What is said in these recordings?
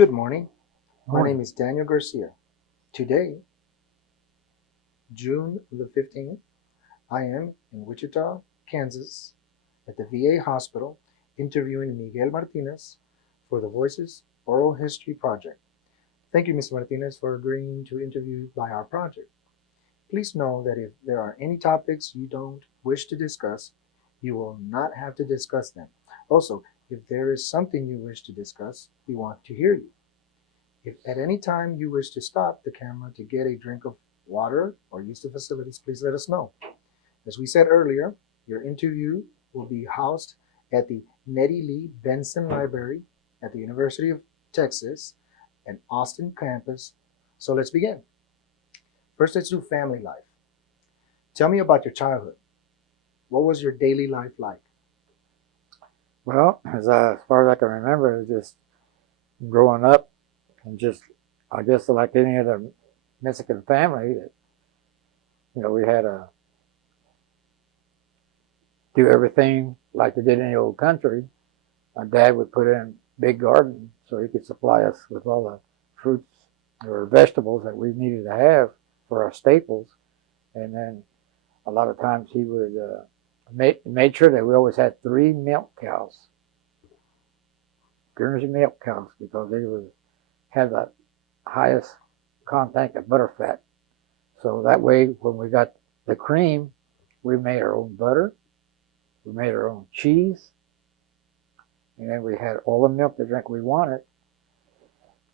Good morning. My Morning. name is Daniel Garcia. Today, June the 15th, I am in Wichita, Kansas, at the VA hospital interviewing Miguel Martinez for the Voices Oral History Project. Thank you, Mr. Martinez, for agreeing to interview by our project. Please know that if there are any topics you don't wish to discuss, you will not have to discuss them. Also, if there is something you wish to discuss, we want to hear you. If at any time you wish to stop the camera to get a drink of water or use the facilities, please let us know. As we said earlier, your interview will be housed at the Nettie Lee Benson Library at the University of Texas and Austin campus. So let's begin. First, let's do family life. Tell me about your childhood. What was your daily life like? Well, as far as I can remember, it was just growing up and just, I guess, like any other Mexican family, that we had to do everything like they did in the old country. My dad would put in a big garden so he could supply us with all the fruits or vegetables that we needed to have for our staples. And then a lot of times he would made sure that we always had 3 milk cows, Guernsey milk cows, because they would have the highest content of butter fat. So that way, when we got the cream, we made our own butter, we made our own cheese, and then we had all the milk to drink we wanted.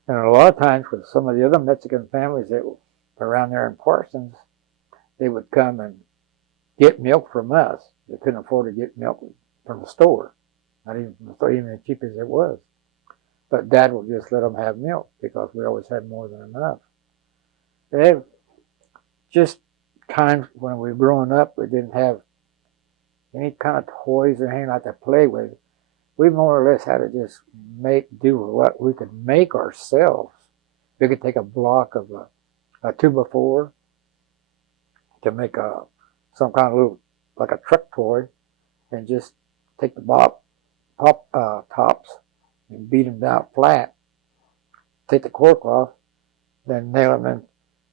And a lot of times with some of the other Mexican families that were around there in Parsons, they would come and get milk from us. They couldn't afford to get milk from the store, not even from the store, even as cheap as it was. But Dad would just let them have milk because we always had more than enough. They had just times when we were growing up, we didn't have any kind of toys or anything like that to play with. We more or less had to just do what we could make ourselves. We could take a block of a 2x4 to make some kind of little, like a truck toy, and just take the pop tops and beat them down flat. Take the cork off, then nail them in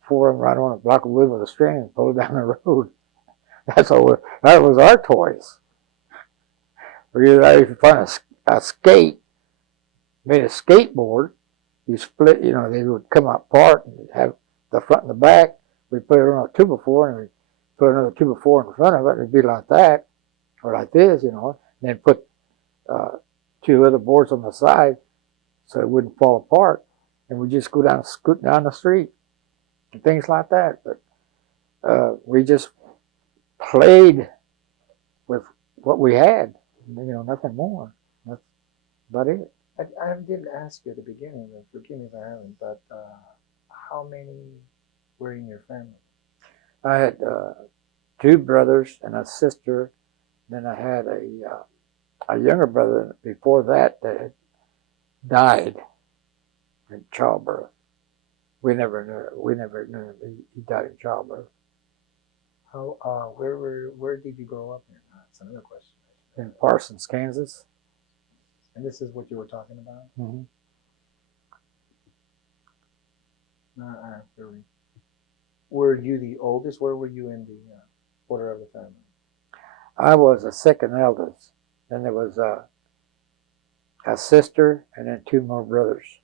4 of them right on a block of wood with a string and pull it down the road. That was our toys. Or if you find a skate, made a skateboard, you split, they would come apart and have the front and the back. We put it on a 2x4 and we put another 2x4 in front of it, and it'd be like that, or like this, and then put 2 other boards on the side so it wouldn't fall apart, and we just scoot down the street and things like that. But we just played with what we had, nothing more. That's about it. I didn't ask you at the beginning, and forgive me if I haven't, but how many were in your family? I had 2 brothers and a sister. Then I had a younger brother before that had died in childbirth. We never knew him. He died in childbirth. Where did you grow up in? That's another question. In Parsons, Kansas. And this is what you were talking about? Mm-hmm. Were you the oldest? Where were you in the order of the family? I was the second eldest. Then there was a sister and then 2 more brothers.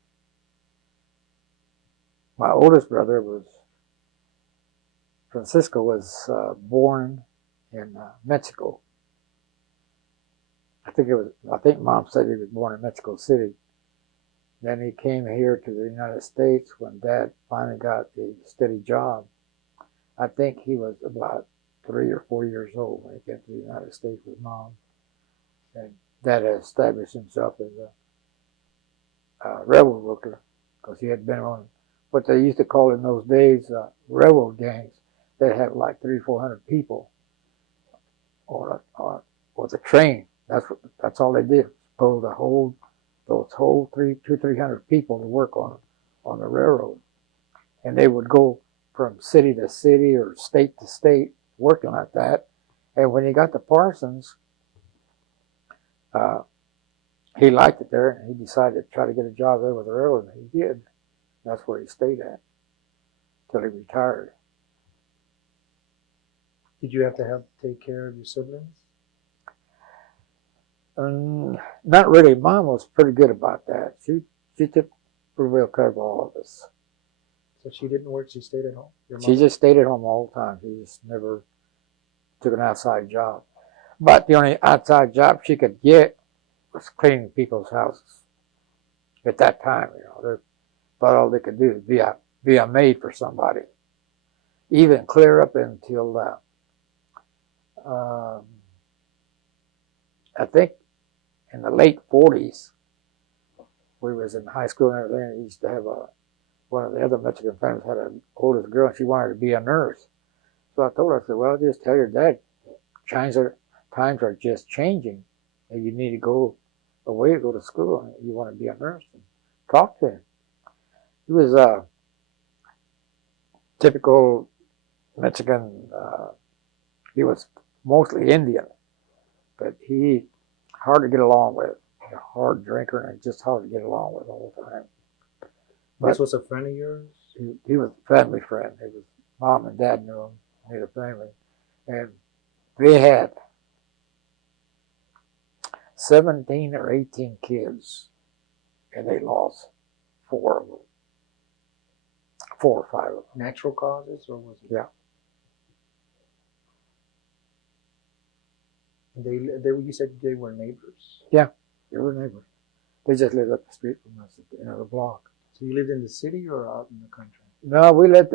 My oldest brother Francisco was born in Mexico. I think Mom said he was born in Mexico City. Then he came here to the United States when Dad finally got a steady job. I think he was about 3 or 4 years old when he came to the United States with Mom. And Dad had established himself as a railroad worker because he had been on what they used to call in those days railroad gangs that had like 300 or 400 people on a train. That's all they did. Pull those whole 300 people to work on the railroad, and they would go from city to city or state to state working like that. And when he got to Parsons, he liked it there, and he decided to try to get a job there with the railroad, and he did. That's where he stayed at till he retired. Did you have to help take care of your siblings? Not really. Mom was pretty good about that. She took pretty well care of all of us. So she didn't work, she stayed at home? She just stayed at home all the time. She just never took an outside job. But the only outside job she could get was cleaning people's houses. At that time, that's about all they could do is be a maid for somebody. Even clear up until I think in the late 40s, we was in high school and everything. We used to have one of the other Mexican families had an oldest girl, and she wanted to be a nurse. So I told her, I said, well, just tell your dad, times are just changing, and you need to go away to go to school, and you want to be a nurse. And talk to him. He was a typical Mexican. He was mostly Indian, but he hard to get along with. A hard drinker and just hard to get along with all the time. This was a friend of yours? He was a family friend. He was mom and dad knew him, knew the family, and they had 17 or 18 kids, and they lost 4 of them, 4 or 5 of them. Natural causes, or was it? Yeah. They you said they were neighbors? Yeah, they were neighbors. They just lived up the street from us, at the end of the block. So you lived in the city or out in the country? No, we lived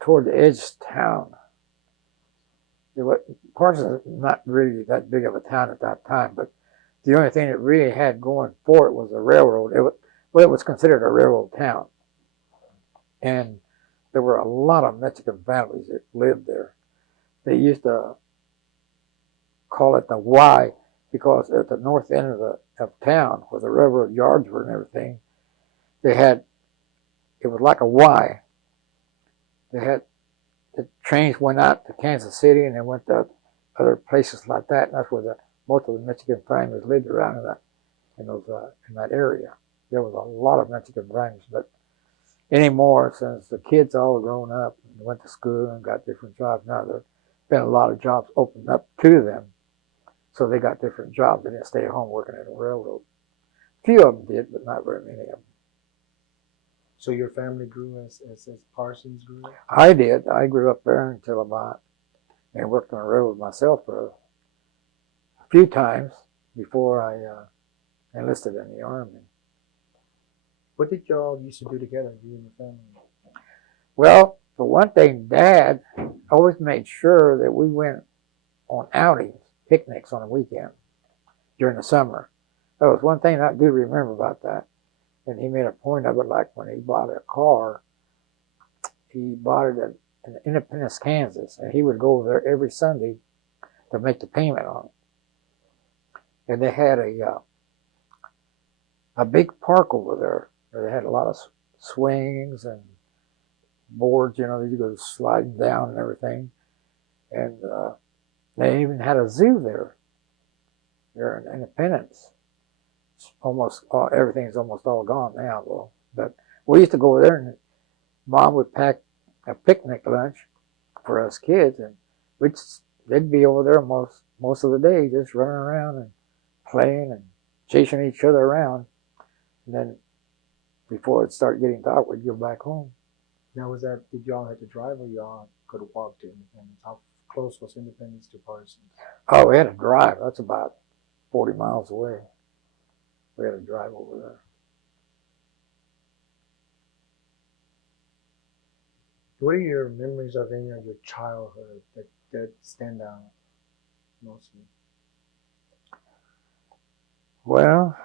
toward the edge of town. Parsons was not really that big of a town at that time, but the only thing it really had going for it was a railroad. It was considered a railroad town. And there were a lot of Mexican families that lived there. They used to call it the Y because at the north end of town, where the railroad yards were and everything, it was like a Y. The trains went out to Kansas City and they went to other places like that, and that's where most of the Mexican families lived around in that area. There was a lot of Mexican families, but anymore, since the kids all grown up and went to school and got different jobs, now there's been a lot of jobs opened up to them. So they got different jobs. They didn't stay at home working at a railroad. A few of them did, but not very many of them. So your family grew as Parsons grew? I did. I grew up there and worked on a railroad myself for a few times before I enlisted in the Army. What did y'all used to do together, you and your family? Well, for one thing, Dad always made sure that we went on outings, picnics on the weekend during the summer. That was one thing I do remember about that. And he made a point of it, like when he bought a car, he bought it in Independence, Kansas, and he would go over there every Sunday to make the payment on it. And they had a big park over there where they had a lot of swings and boards, you go sliding down and everything. And they even had a zoo there in Independence. Everything's almost all gone now, though. But we used to go there, and Mom would pack a picnic lunch for us kids, and they'd be over there most of the day, just running around and playing and chasing each other around. And then before it started getting dark, we'd go back home. Now, did y'all have to drive, or y'all could walk to Independence? How close was Independence to Parsons? Oh, we had to drive. That's about 40 miles away. We had to drive over there. What are your memories of any of your childhood that stand out mostly? Well,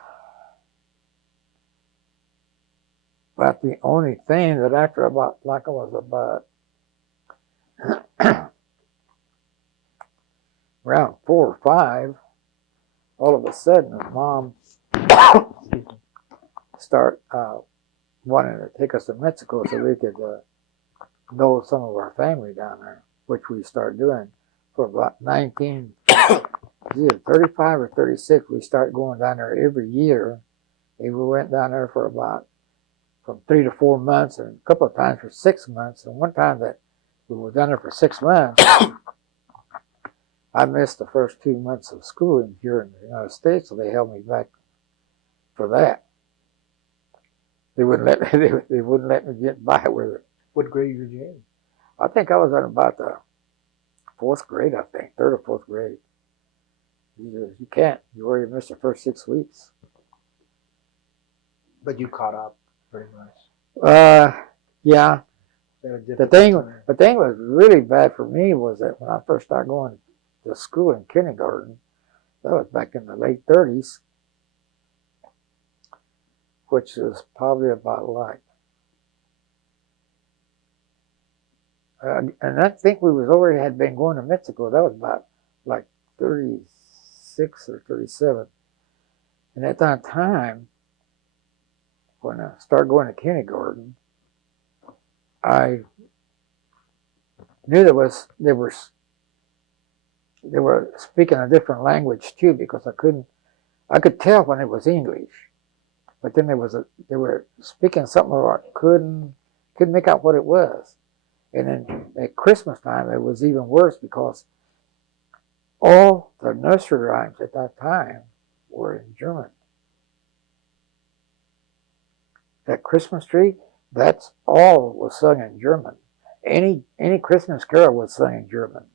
about the only thing that after I was about around 4 or 5, all of a sudden, Mom start wanting to take us to Mexico so we could know some of our family down there, which we started doing for about 19 either 35 or 36. We started going down there every year. And we went down there for about from 3 to 4 months, and a couple of times for 6 months. And one time that we were down there for 6 months, I missed the first 2 months of schooling here in the United States, so they held me back for that. They wouldn't let me. They wouldn't let me get by with it. What grade were you in? I think I was in about the 4th grade. I think 3rd or 4th grade. You can't. You already missed the first 6 weeks. But you caught up pretty much. Yeah. The thing was really bad for me was that when I first started going to school in kindergarten, that was back in the late 30s, which is probably about like, and I think we had been going to Mexico. That was about like 36 or 37. And at that time, when I started going to kindergarten, I knew they were speaking a different language too, because I could tell when it was English, but then they were speaking something where I couldn't make out what it was. And then at Christmas time, it was even worse because all the nursery rhymes at that time were in German. That Christmas tree, that's all was sung in German. Any Christmas carol was sung in German.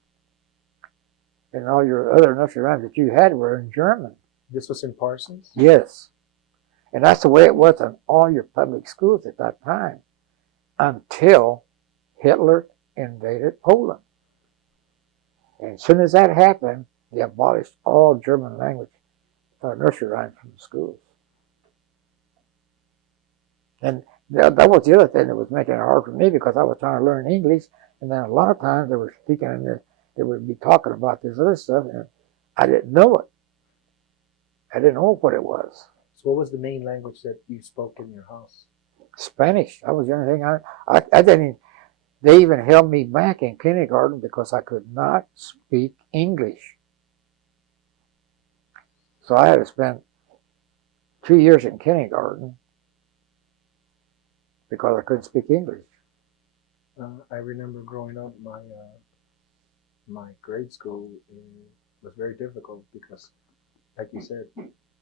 And all your other nursery rhymes that you had were in German. This was in Parsons? Yes. And that's the way it was in all your public schools at that time, until Hitler invaded Poland. And as soon as that happened, they abolished all German language nursery rhymes from the schools. And that was the other thing that was making it hard for me, because I was trying to learn English, and then a lot of times they were speaking and they would be talking about this other stuff, and I didn't know it. I didn't know what it was. So what was the main language that you spoke in your house? Spanish. That was the only thing I didn't even, they even held me back in kindergarten because I could not speak English. So I had to spend 2 years in kindergarten because I couldn't speak English. I remember growing up, my grade school was very difficult because, like you said,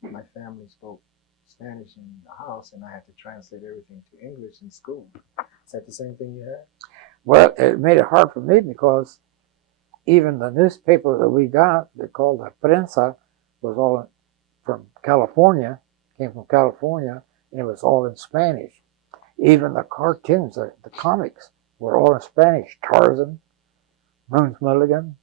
my family spoke Spanish in the house, and I had to translate everything to English in school. Is that the same thing you had? Well, it made it hard for me because even the newspaper that we got, they called the Prensa, was all from California, came from California, and it was all in Spanish. Even the cartoons, the comics, were all in Spanish. Tarzan, Moon's Mulligan,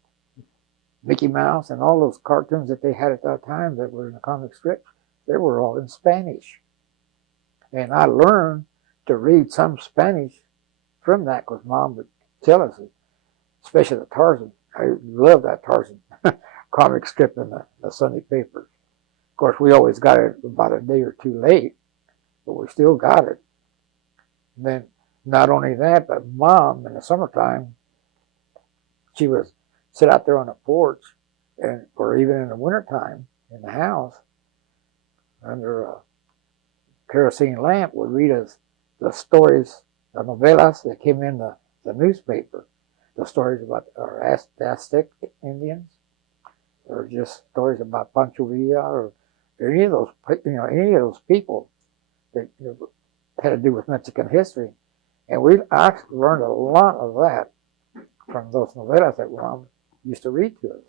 Mickey Mouse, and all those cartoons that they had at that time that were in the comic strips, they were all in Spanish. And I learned to read some Spanish from that because Mom would tell us, especially the Tarzan. I love that Tarzan comic strip in the Sunday papers. Of course, we always got it about a day or two late, but we still got it. And then, not only that, but Mom, in the summertime, she would sit out there on the porch, or even in the wintertime in the house, under a kerosene lamp, would read us the stories, the novelas that came in the newspaper, the stories about our Aztec Indians, or just stories about Pancho Villa, or any of those people that had to do with Mexican history. And I learned a lot of that from those novelas that Mom used to read to us.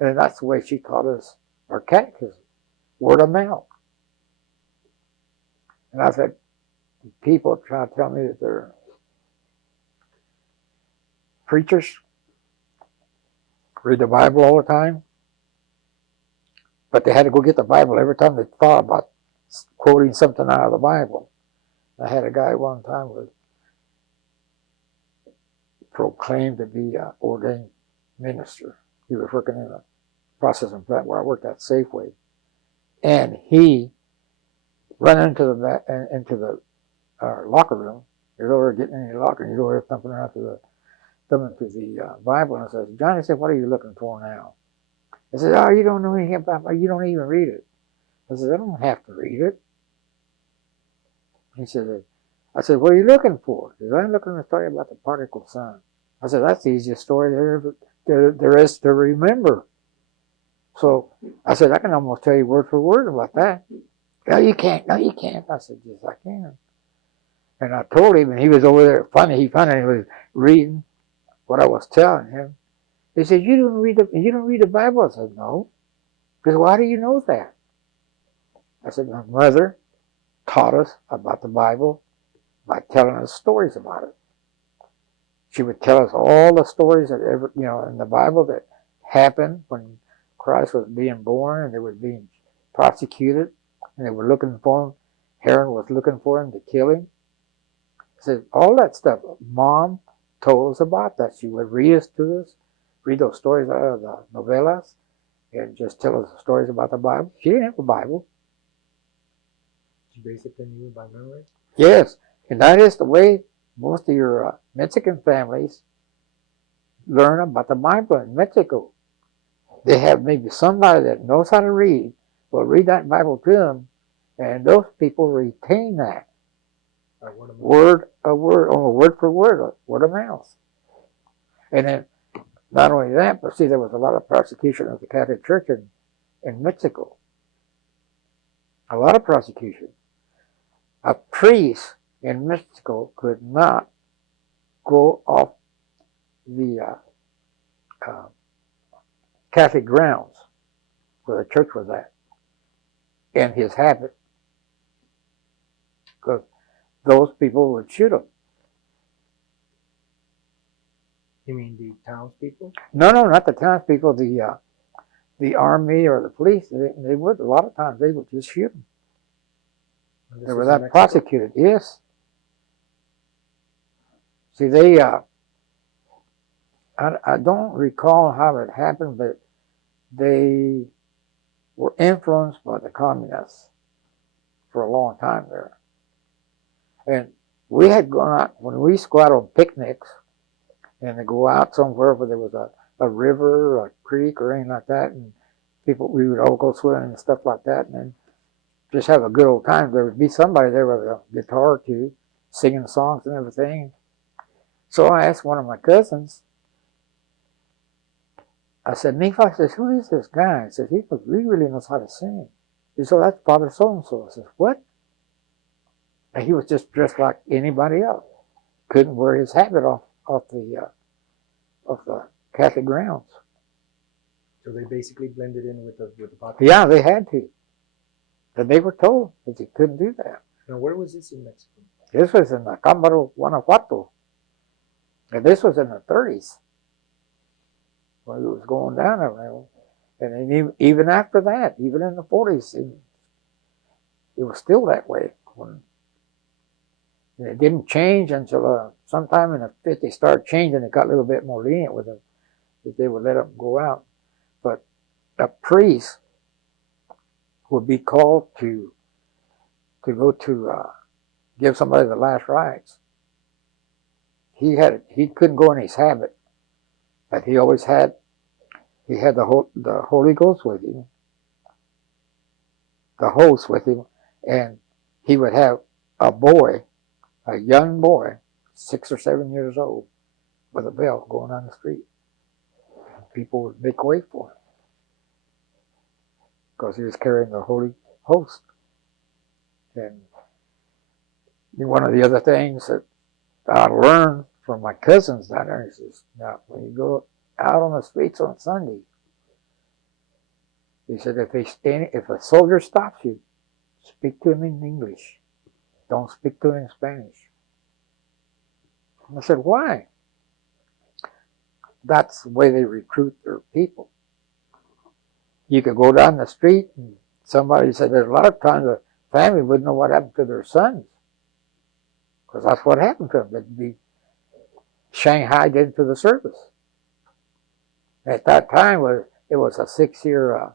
And that's the way she taught us our catechism, word of mouth. And I've had people try to tell me that they're preachers, read the Bible all the time, but they had to go get the Bible every time they thought about quoting something out of the Bible. I had a guy one time who proclaimed to be an ordained minister. He was working in a processing plant where I worked at Safeway, and he ran into the locker room. He was over getting in the locker, and he was over thumping around thumbing through the Bible, and I said, "Johnny," said, "what are you looking for now?" I said, oh, you don't know anything about it. You don't even read it. I said, I don't have to read it. He said, I said, what are you looking for? He said, I'm looking at a story about the prodigal son. I said, that's the easiest story there is to remember. So I said, I can almost tell you word for word about that. No, you can't. No, you can't. I said, yes, I can. And I told him, and he was over there. He finally was reading what I was telling him. He said, you don't read the Bible? I said, no. He said, why do you know that? I said, my mother taught us about the Bible by telling us stories about it. She would tell us all the stories that ever, in the Bible that happened when Christ was being born and they were being prosecuted and they were looking for him. Herod was looking for him to kill him. He said, all that stuff. Mom told us about that. She would read those stories out of the novellas and just tell us stories about the Bible. She didn't have a Bible. She basically knew it by memory? Yes, and that is the way most of your Mexican families learn about the Bible in Mexico. They have maybe somebody that knows how to read, will read that Bible to them, and those people retain that. Word for word, word of mouth. And then, not only that, but see, there was a lot of persecution of the Catholic Church in Mexico. A lot of persecution. A priest in Mexico could not go off the Catholic grounds where the church was at in his habit, because those people would shoot him. You mean the townspeople? No, not the townspeople. The army or the police. They would, a lot of times they would just shoot them. They were that prosecuted. Yes. See, they. I don't recall how it happened, but they were influenced by the communists for a long time there. And we had gone out, when we used to go out on picnics, and to go out somewhere where there was a river or a creek or anything like that, and we would all go swimming and stuff like that, and then just have a good old time. There would be somebody there with a guitar or two, singing songs and everything. So I asked one of my cousins, I said, Nephi, I said, who is this guy? I said, he really knows how to sing. He said, that's Father so-and-so. I said, what? And he was just dressed like anybody else. Couldn't wear his habit off the Catholic grounds. So they basically blended in with the population? Yeah, they had to. And they were told that they couldn't do that. Now, where was this in Mexico? This was in Acámbaro, Guanajuato. And this was in the 30s. When it was going down around. And then even after that, even in the 40s, it was still that way. And it didn't change until sometime in the 50s. They started changing. It got a little bit more lenient with them, that they would let them go out. But a priest would be called to go to give somebody the last rites. He couldn't go in his habit, but he always had. He had the Holy Ghost with him, the host with him, and he would have a young boy, 6 or 7 years old, with a bell going down the street. People would make way for him because he was carrying the Holy Host. And one of the other things that I learned from my cousins down there, he says, now, when you go out on the streets on Sunday, he said, if a soldier stops you, speak to him in English. Don't speak to him in Spanish. And I said, why? That's the way they recruit their people. You could go down the street and somebody said there's a lot of times a family wouldn't know what happened to their sons. Because that's what happened to them. They'd be shanghaied into the service. At that time, it was a 6-year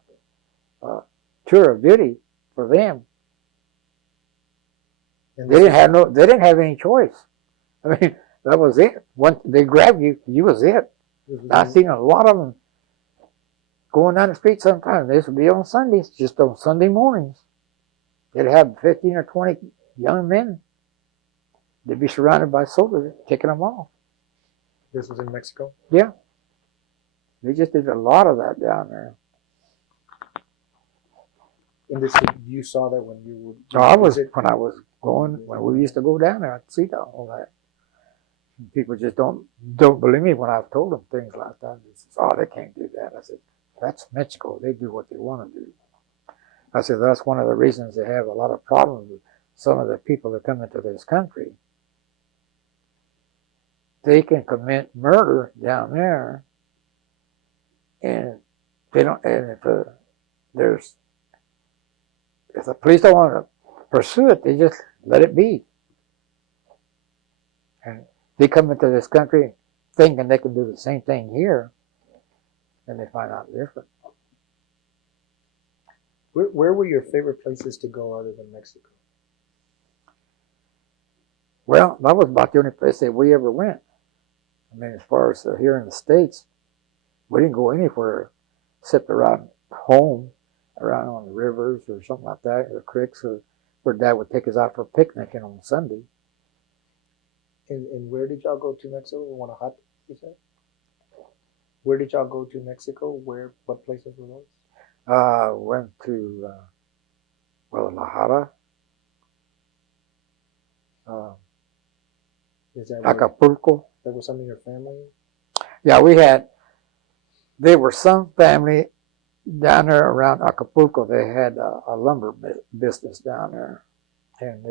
tour of duty for them. And they didn't have any choice. I mean, that was it. Once they grabbed you, you was it. I've seen a lot of them going down the street sometimes. This would be on Sundays, just on Sunday mornings. They'd have 15 or 20 young men. They'd be surrounded by soldiers, taking them off. This was in Mexico? Yeah. They just did a lot of that down there. And this, you saw that when you would. So when we used to go down there, I'd see all that. People just don't believe me when I've told them things like that. They say, oh, they can't do that. I said, that's Mexico. They do what they want to do. I said, that's one of the reasons they have a lot of problems with some of the people that come into this country. They can commit murder down there, and they don't. And if the police don't want to pursue it, they just let it be. And they come into this country thinking they can do the same thing here, and they find out different. Where were your favorite places to go other than Mexico? Well, that was about the only place that we ever went. I mean, as far as here in the States, we didn't go anywhere except around home, around on the rivers or something like that, or creeks, or where Dad would take us out for picnicking on Sunday. And where did y'all go to Mexico? Guanajuato, you said? Where did y'all go to Mexico? What places were those? Went to Guadalajara, Is that Acapulco. That was some of your family? Yeah, there were some family down there around Acapulco. They had a lumber business down there. And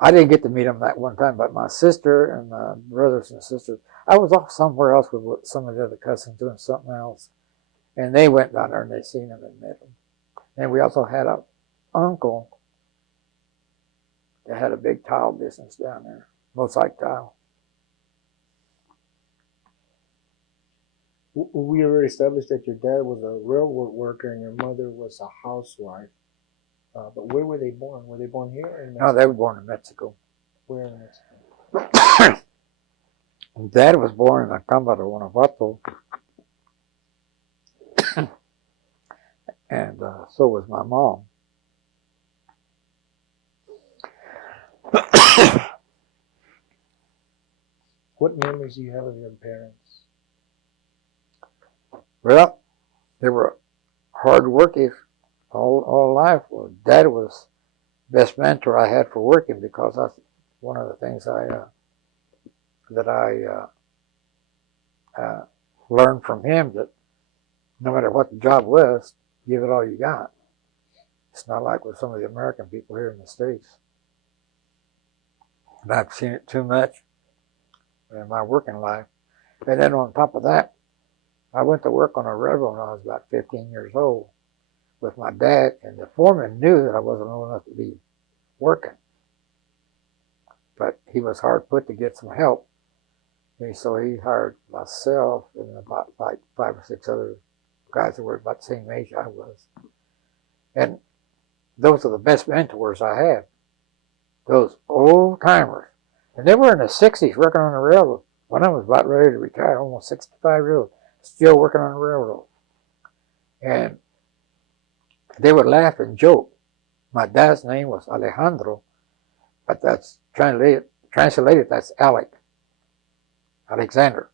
I didn't get to meet them that one time, but my sister and my brothers and sisters, I was off somewhere else with some of the other cousins doing something else. And they went down there and they seen them and met them. And we also had an uncle that had a big tile business down there, mosaic tile. We already established that your dad was a railroad worker and your mother was a housewife. But where were they born? Were they born here or in Mexico? No, they were born in Mexico. Where in Mexico? Dad was born in Acámbaro, Guanajuato. And so was my mom. What memories do you have of your parents? Well, they were hard workers all life. Well, Dad was the best mentor I had for working, because that's one of the things that I learned from him, that no matter what the job was, give it all you got. It's not like with some of the American people here in the States. And I've seen it too much in my working life. And then on top of that, I went to work on a railroad when I was about 15 years old with my dad, and the foreman knew that I wasn't old enough to be working. But he was hard put to get some help. And so he hired myself and about like 5 or 6 other guys that were about the same age I was. And those are the best mentors I had. Those old timers. And they were in the 60s working on the railroad. When I was about ready to retire, almost 65 years old, still working on the railroad. And they would laugh and joke. My dad's name was Alejandro, but that's translated, that's Alexander.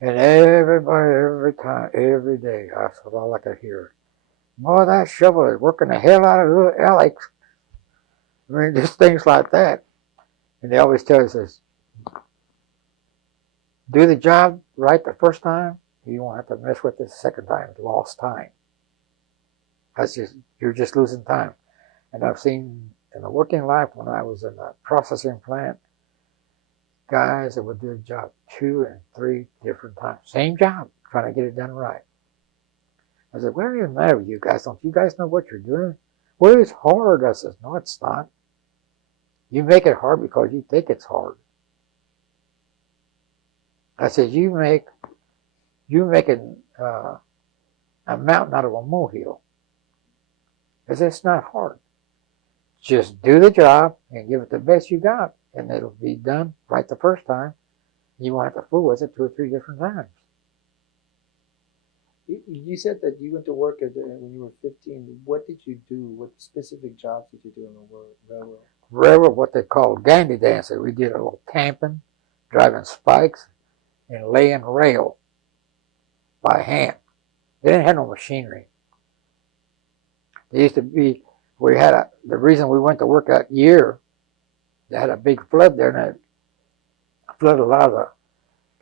And everybody, every time, every day, that's all I could hear. Boy, that shovel is working the hell out of little Alex. I mean, just things like that. And they always tell us this: do the job right the first time, you won't have to mess with it the second time. It's lost time. You're just losing time. And I've seen in the working life, when I was in a processing plant, guys that would do the job 2 and 3 different times. Same job, trying to get it done right. I said, what does it matter with you guys? Don't you guys know what you're doing? Well, it's hard. I said, no, it's not. You make it hard because you think it's hard. I said, you make a mountain out of a molehill. I said, it's not hard. Just do the job and give it the best you got, and it'll be done right the first time. You won't have to fool with it 2 or 3 different times. You said that you went to work when you were 15. What did you do? What specific jobs did you do on the railroad? Railroad, what they called gandy dancing. We did a little camping, driving spikes, and laying rail by hand. They didn't have no machinery. They used to be, the reason we went to work that year, they had a big flood there, and it flooded a lot of the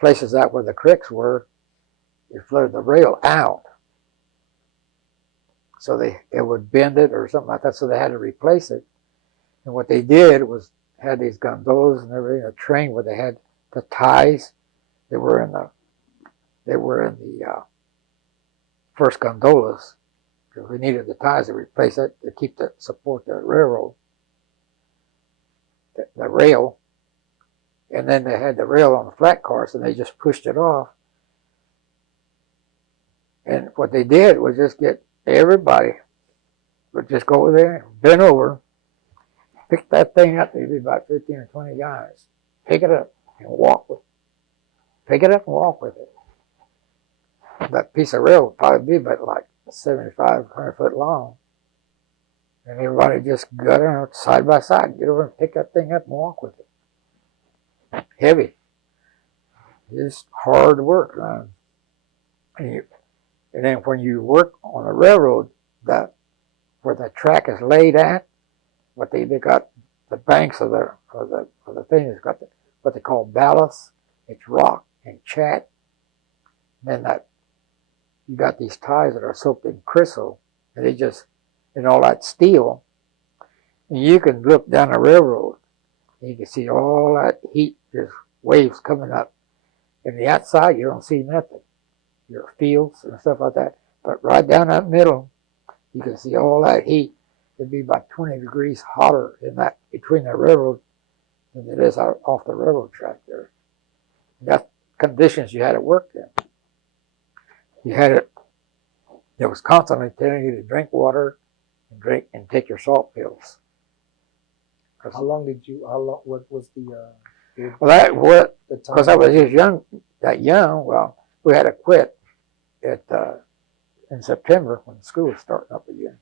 places out where the creeks were. It flooded the rail out. So it would bend it or something like that, so they had to replace it. And what they did was had these gondolas and everything, a train where they had the ties. They were in the first gondolas, because we needed the ties to replace it to support the railroad, the rail. And then they had the rail on the flat cars, and they just pushed it off. And what they did was just get everybody would just go over there, bend over, pick that thing up. There'd be about 15 or 20 guys. Pick it up and walk with it. Pick it up and walk with it. That piece of rail would probably be about like 75, 100 foot long. And everybody just got on it side by side, get over and pick that thing up and walk with it. Heavy. It's hard work. And then when you work on a railroad, where the track is laid at, they got the banks of the thing has got what they call ballast. It's rock and chat. And then you got these ties that are soaked in crystal, and all that steel. And you can look down the railroad, and you can see all that heat, there's waves coming up. And the outside, you don't see nothing. Your fields and stuff like that. But right down that middle, you can see all that heat. It'd be about 20 degrees hotter between the railroad than it is off the railroad track there. And that's conditions you had to work in. It was constantly telling you to drink water and take your salt pills. How long, what was the because I was just young, well, we had to quit in September when school was starting up again.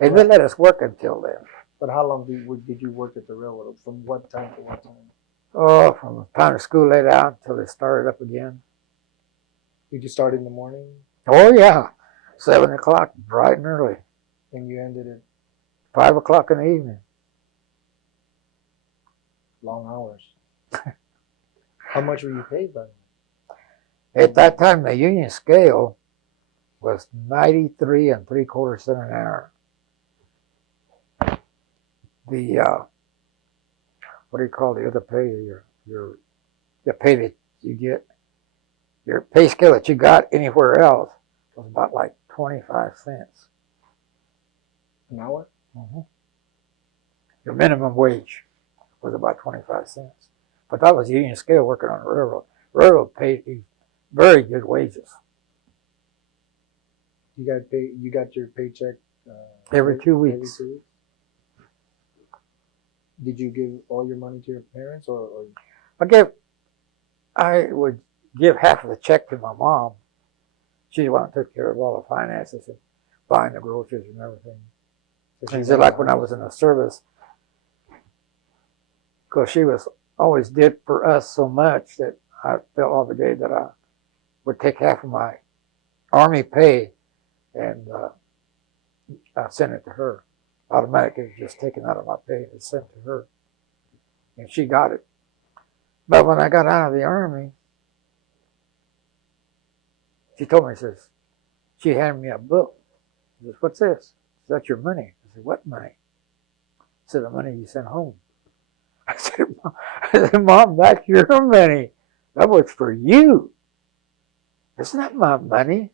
And they let us work until then. But how long did you work at the railroad? From what time to what time? Oh, from the time the school let out until they started up again. Did you start in the morning? Oh, yeah. 7 o'clock, bright and early. And you ended at 5 o'clock in the evening. Long hours. How much were you paid by them? At that time, the union scale was 93 3/4 cents an hour. The what do you call the other pay? The pay that you get, your pay scale that you got anywhere else was about like 25 cents an hour. Mm-hmm. Your minimum wage was about 25 cents, but that was union scale working on the railroad. Railroad paid you very good wages. You got paid. You got your paycheck every 2 weeks. Every 2 weeks. Did you give all your money to your parents, or? I would give half of the check to my mom. She's the one that took care of all the finances and buying the groceries and everything. So she said, like when I was in the service, because she always did for us so much that I felt obligated that I would take half of my Army pay and I sent it to her. Automatically, just taken out of my pay and sent to her. And she got it. But when I got out of the Army, she told me, she handed me a book. She says, "What's this?" Is that your money? I said, "What money?" I said, "The money you sent home." I said, "Mom, that's your money. That was for you. It's not my money."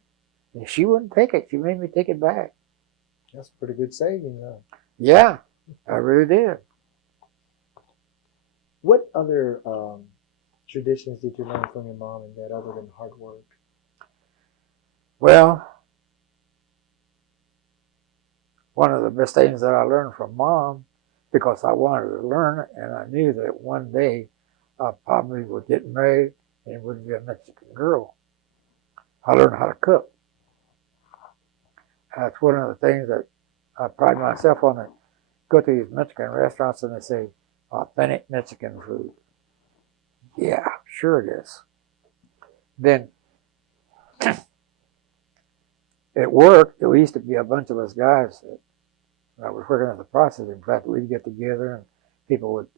And she wouldn't take it. She made me take it back. That's pretty good saving, huh? Yeah, I really did. What other traditions did you learn from your mom and dad other than hard work? Well, one of the best things that I learned from Mom, because I wanted to learn, and I knew that one day I probably would get married and it would be a Mexican girl. I learned how to cook. That's one of the things that I pride myself on. It. Go to these Mexican restaurants and they say authentic Mexican food. Yeah, sure it is. Then it worked. There used to be a bunch of us guys that was working at the processing plant. We'd get together and people would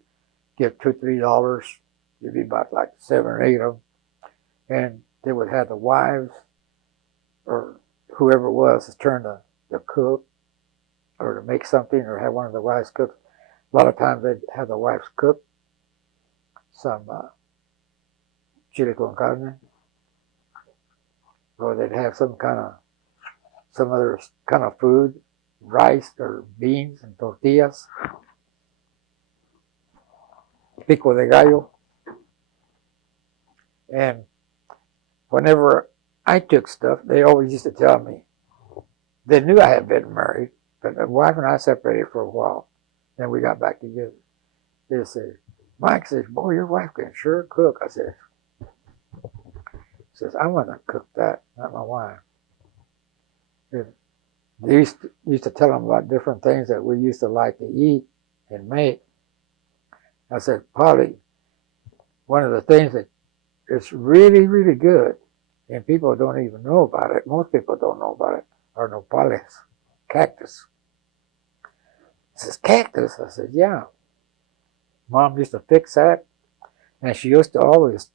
give $2, $3. It'd be about like 7 or 8 of them, and they would have the wives or whoever it was to turn the cook or to make something or have one of the wives cook. A lot of times they'd have the wives cook some chili con carne, or they'd have some other kind of food, rice or beans and tortillas, pico de gallo. And whenever I took stuff, they always used to tell me, they knew I had been married, but my wife and I separated for a while. Then we got back together. They said, Mike says, boy, your wife can sure cook. I said, I want to cook that, not my wife. They used to tell them about different things that we used to like to eat and make. I said, Polly, one of the things that is really, really good, and people don't even know about it, most people don't know about it, are nopales, cactus. He says, cactus? I said, yeah. Mom used to fix that, and she used to always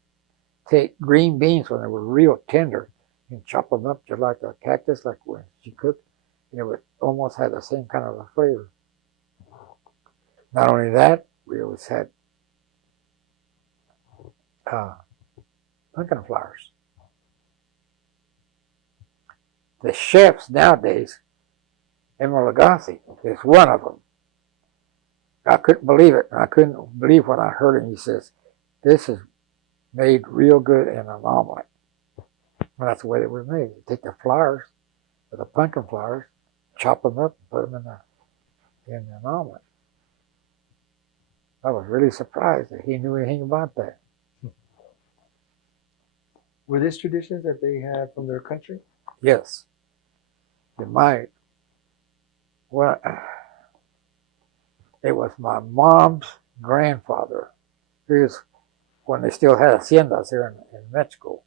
take green beans when they were real tender and chop them up just like a cactus, like when she cooked. It would almost have the same kind of a flavor. Not only that, we always had pumpkin flowers. The chefs nowadays, Emeril Lagasse is one of them. I couldn't believe it. I couldn't believe when I heard it. He says, this is made real good in an omelet. Well, that's the way they were made. You take the flowers, the pumpkin flowers, chop them up, and put them in an omelet. I was really surprised that he knew anything about that. Were these traditions that they had from their country? Yes. It was my mom's grandfather. He was when they still had haciendas here in Mexico,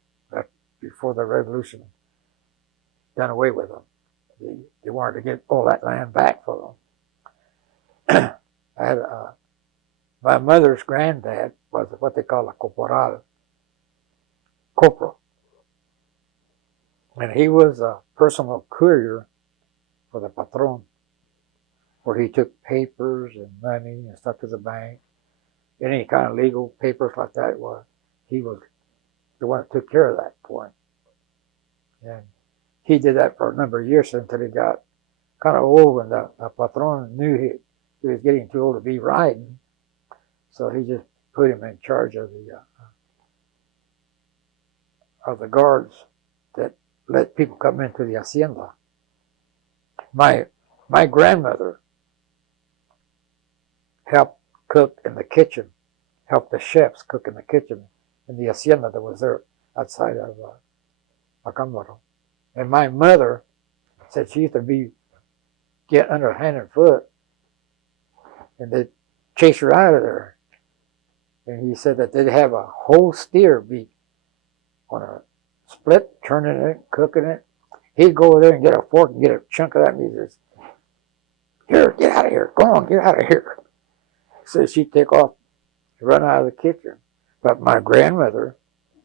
before the revolution done away with them. They wanted to get all that land back for them. I had my mother's granddad was what they call a corporal, and he was a personal courier for the patron, where he took papers and money and stuff to the bank, any kind of legal papers like that. He was the one that took care of that for him, and he did that for a number of years until he got kind of old, and the patron knew he was getting too old to be riding, so he just put him in charge of the guards that let people come into the hacienda. My grandmother helped cook in the kitchen, helped the chefs cook in the kitchen in the hacienda that was there outside of Acámbaro. And my mother said she used to get under hand and foot, and they'd chase her out of there. And he said that they'd have a whole steer be on a split, turning it, cooking it. He'd go over there and get a fork and get a chunk of that, and he says, here, get out of here. Go on, get out of here. So she'd take off, run out of the kitchen. But my grandmother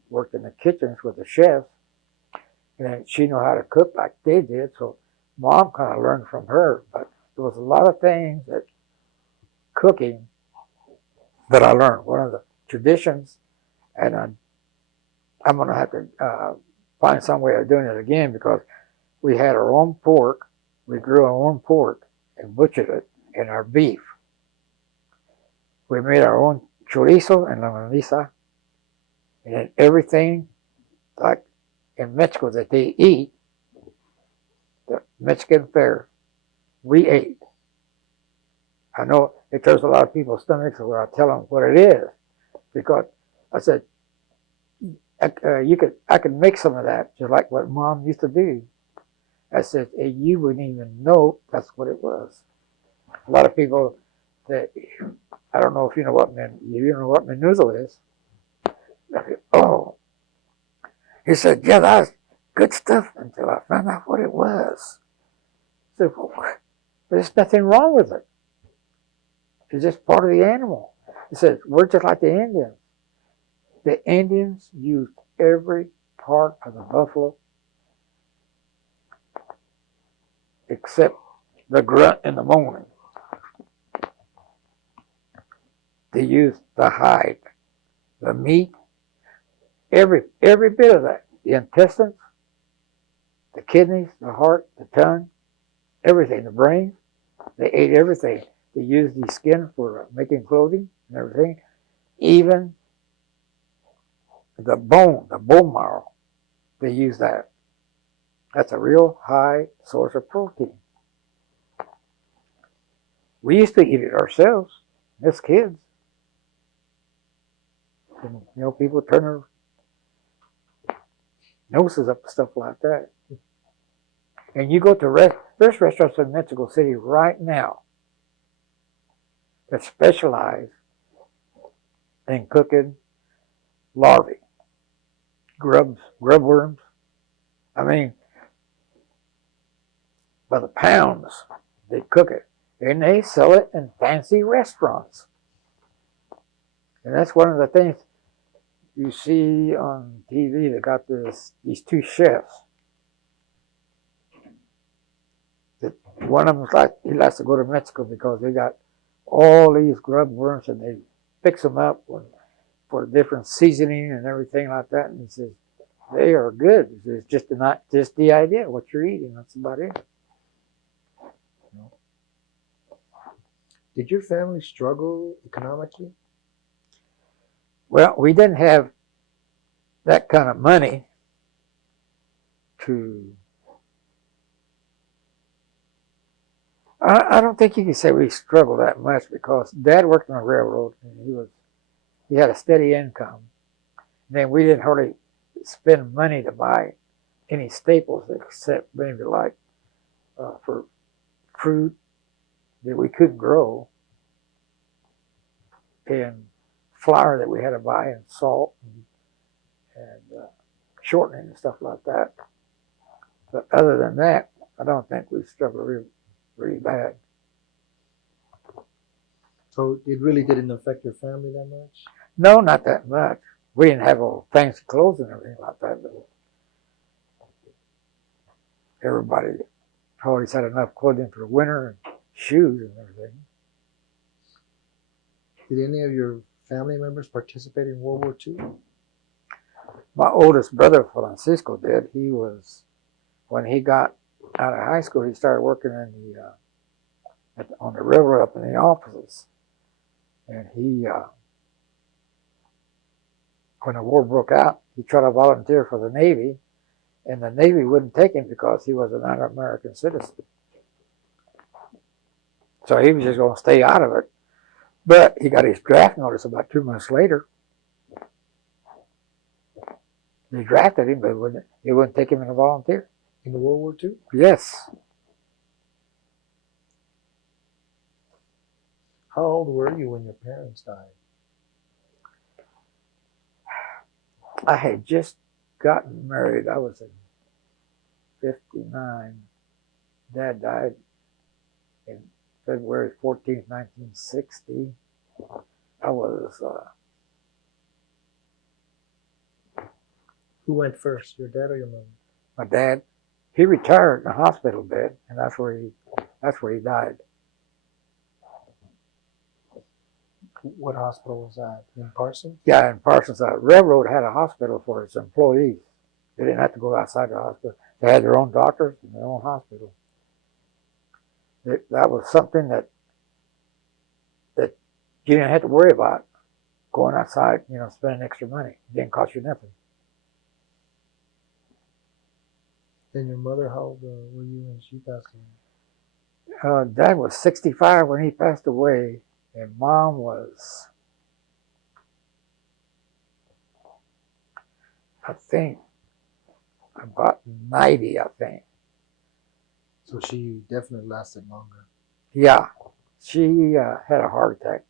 worked in the kitchens with the chefs, and she knew how to cook like they did, so Mom kind of learned from her. But there was a lot of things that cooking that I learned. One of the traditions, and I'm going to have to find some way of doing it again, because we had our own pork. We grew our own pork and butchered it, and our beef. We made our own chorizo and longaniza, and then everything like in Mexico that they eat, the Mexican fare, we ate. I know it turns a lot of people's stomachs when I tell them what it is, because I said, I could make some of that, just like what Mom used to do. I said, and you wouldn't even know that's what it was. A lot of people that, I don't know if you know what menudo is. Oh, he said, yeah, that's good stuff until I found out what it was. I said, well, there's nothing wrong with it. It's just part of the animal. He said, we're just like the Indians. The Indians used every part of the buffalo except the grunt in the morning. They used the hide, the meat, every bit of that. The intestines, the kidneys, the heart, the tongue, everything, the brain. They ate everything. They used the skin for making clothing and everything. Even the bone marrow, they use that. That's a real high source of protein. We used to eat it ourselves as kids. And, people turn their noses up and stuff like that. And you go to there's restaurants in Mexico City right now that specialize in cooking larvae, grub worms. I mean, by the pounds they cook it, and they sell it in fancy restaurants. And that's one of the things you see on TV. They got these two chefs. One of them's he likes to go to Mexico because they got all these grub worms and they fix them up for different seasoning and everything like that. And he says they are good. It's just not just the idea what you're eating. That's about it. Did your family struggle economically? Well, we didn't have that kind of money to. I don't think you can say we struggled that much because Dad worked on a railroad and he had a steady income. And then we didn't hardly spend money to buy any staples except maybe like for fruit that we couldn't grow and flour that we had to buy and salt and shortening and stuff like that. But other than that, I don't think we struggled really bad. So it really didn't affect your family that much? No, not that much. We didn't have all fancy clothes and everything like that, but everybody always had enough clothing for winter and shoes and everything. Did any of your family members participate in World War II? My oldest brother, Francisco, did. When he got out of high school, he started working on the railroad up in the offices. And when the war broke out, he tried to volunteer for the Navy, and the Navy wouldn't take him because he was not an American citizen. So he was just going to stay out of it. But he got his draft notice about 2 months later. They drafted him, but they wouldn't take him in a volunteer. In the World War II? Yes. How old were you when your parents died? I had just gotten married. I was in 59. Dad died in February 14th, 1960. I was... Who went first, your dad or your mom? My dad. He retired in a hospital bed, and that's where he died. What hospital was that? In Parsons? Yeah, in Parsons. Railroad had a hospital for its employees. They didn't have to go outside the hospital. They had their own doctors and their own hospital. That was something that you didn't have to worry about going outside, spending extra money. It didn't cost you nothing. And your mother, how old were you when she passed away? Dad was 65 when he passed away, and Mom was, I think, about 90, I think. So she definitely lasted longer. Yeah, she had a heart attack.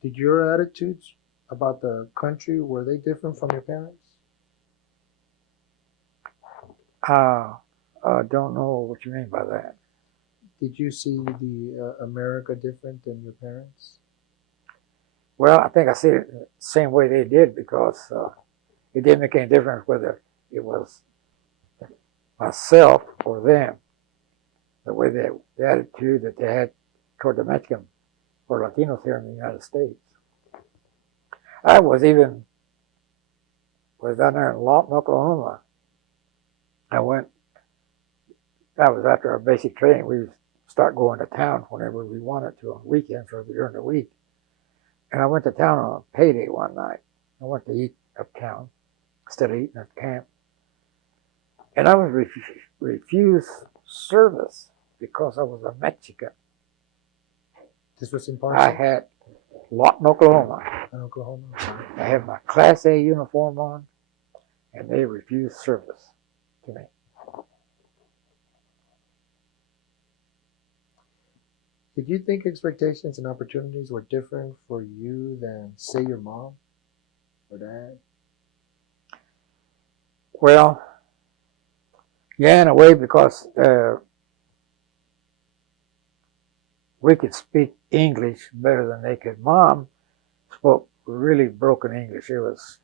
Did your attitudes about the country, were they different from your parents? Don't know what you mean by that. Did you see the America different than your parents? Well, I think I see it the same way they did because it didn't make any difference whether it was myself or them. The way the attitude that they had toward the Mexican or Latinos here in the United States. I was down there in Lawton, Oklahoma. I went. That was after our basic training. We would start going to town whenever we wanted to on weekends or during the week. And I went to town on a payday one night. I went to eat uptown instead of eating at camp. And I was refused service because I was a Mexican. This was in I Parsons? had Lawton, Oklahoma. In Oklahoma? I had my Class A uniform on, and they refused service to me. Did you think expectations and opportunities were different for you than, say, your mom or dad? Well, yeah, in a way, because we could speak English better than they could. Mom spoke really broken English. It was,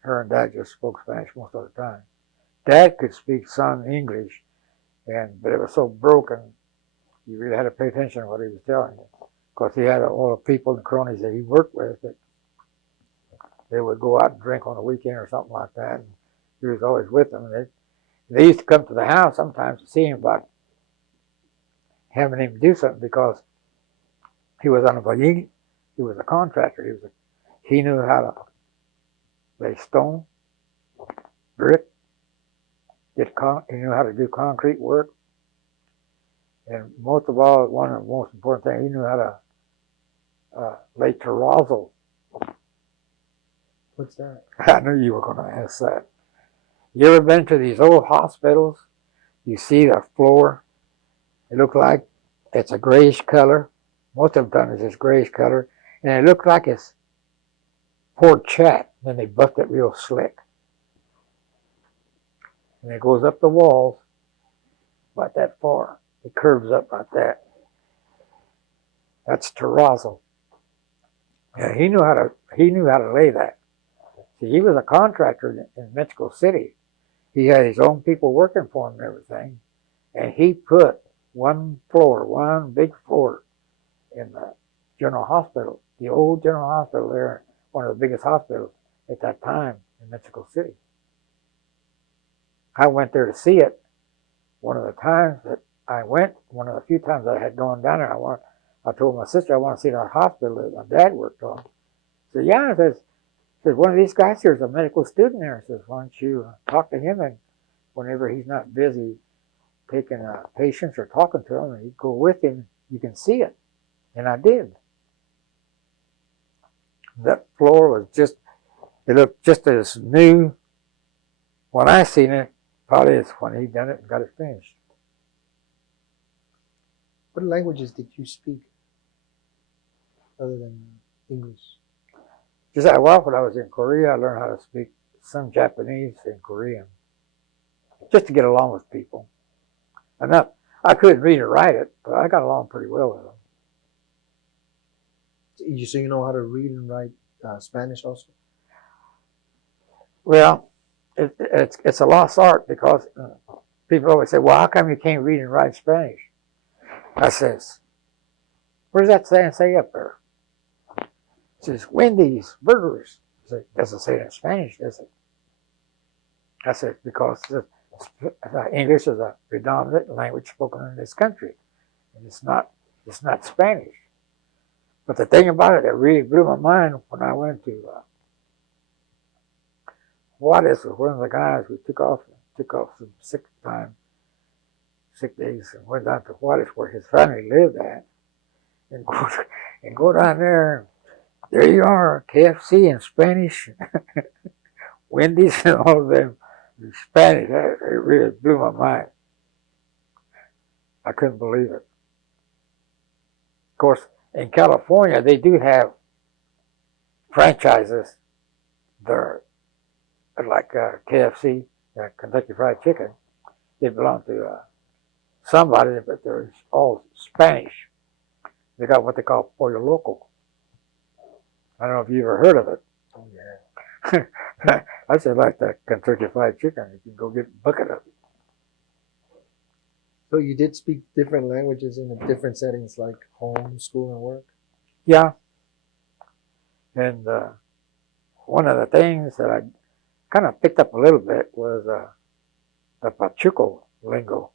her and Dad just spoke Spanish most of the time. Dad could speak some English, but it was so broken, you really had to pay attention to what he was telling you. Because he had all the people and cronies that he worked with that they would go out and drink on a weekend or something like that. And he was always with them. And they used to come to the house sometimes to see him about having him do something because he was on a he was a contractor. He knew how to lay stone, brick, he knew how to do concrete work. And most of all, one of the most important things, he knew how to lay terrazzo. What's that? I knew you were going to ask that. You ever been to these old hospitals? You see the floor. It looks like it's a grayish color. Most of the time it's this grayish color. And it looked like it's poured chat. Then they buffed it real slick. And it goes up the walls about that far. It curves up like that. That's terrazzo. Yeah, he knew how to lay that. See, he was a contractor in Mexico City. He had his own people working for him and everything. And he put one big floor in the general hospital, the old general hospital there, one of the biggest hospitals at that time in Mexico City. I went there to see it. One of the times that I went, one of the few times I had gone down there, I told my sister I want to see that hospital that my dad worked on. She said, yeah, says one of these guys here is a medical student there. Says, why don't you talk to him, and whenever he's not busy taking patients or talking to him, and you go with him, you can see it. And I did. That floor was it looked just as new when I seen it, probably as when he done it and got it finished. What languages did you speak other than English? Just when I was in Korea, I learned how to speak some Japanese and Korean, just to get along with people. I couldn't read or write it, but I got along pretty well with them. So you know how to read and write Spanish also? Well, it's a lost art because people always say, well, how come you can't read and write Spanish? I says, what does that say up there? It says, Wendy's, burgers. It doesn't say it in Spanish, does it? I said, because English is a predominant language spoken in this country. And it's not Spanish. But the thing about it that really blew my mind when I went to Juarez was one of the guys who took off some sick days, and went down to Juarez where his family lived at, and go down there. there you are, KFC in Spanish, Wendy's and all of them in Spanish. It really blew my mind. I couldn't believe it. Of course, in California, they do have franchises that are like KFC, Kentucky Fried Chicken. They belong to somebody, but they're all Spanish. They got what they call Pollo Loco. I don't know if you ever heard of it. Oh, yeah. I said like the Kentucky Fried Chicken. You can go get a bucket of it. So you did speak different languages in different settings, like home, school, and work? Yeah. And one of the things that I kind of picked up a little bit was the Pachuco lingo.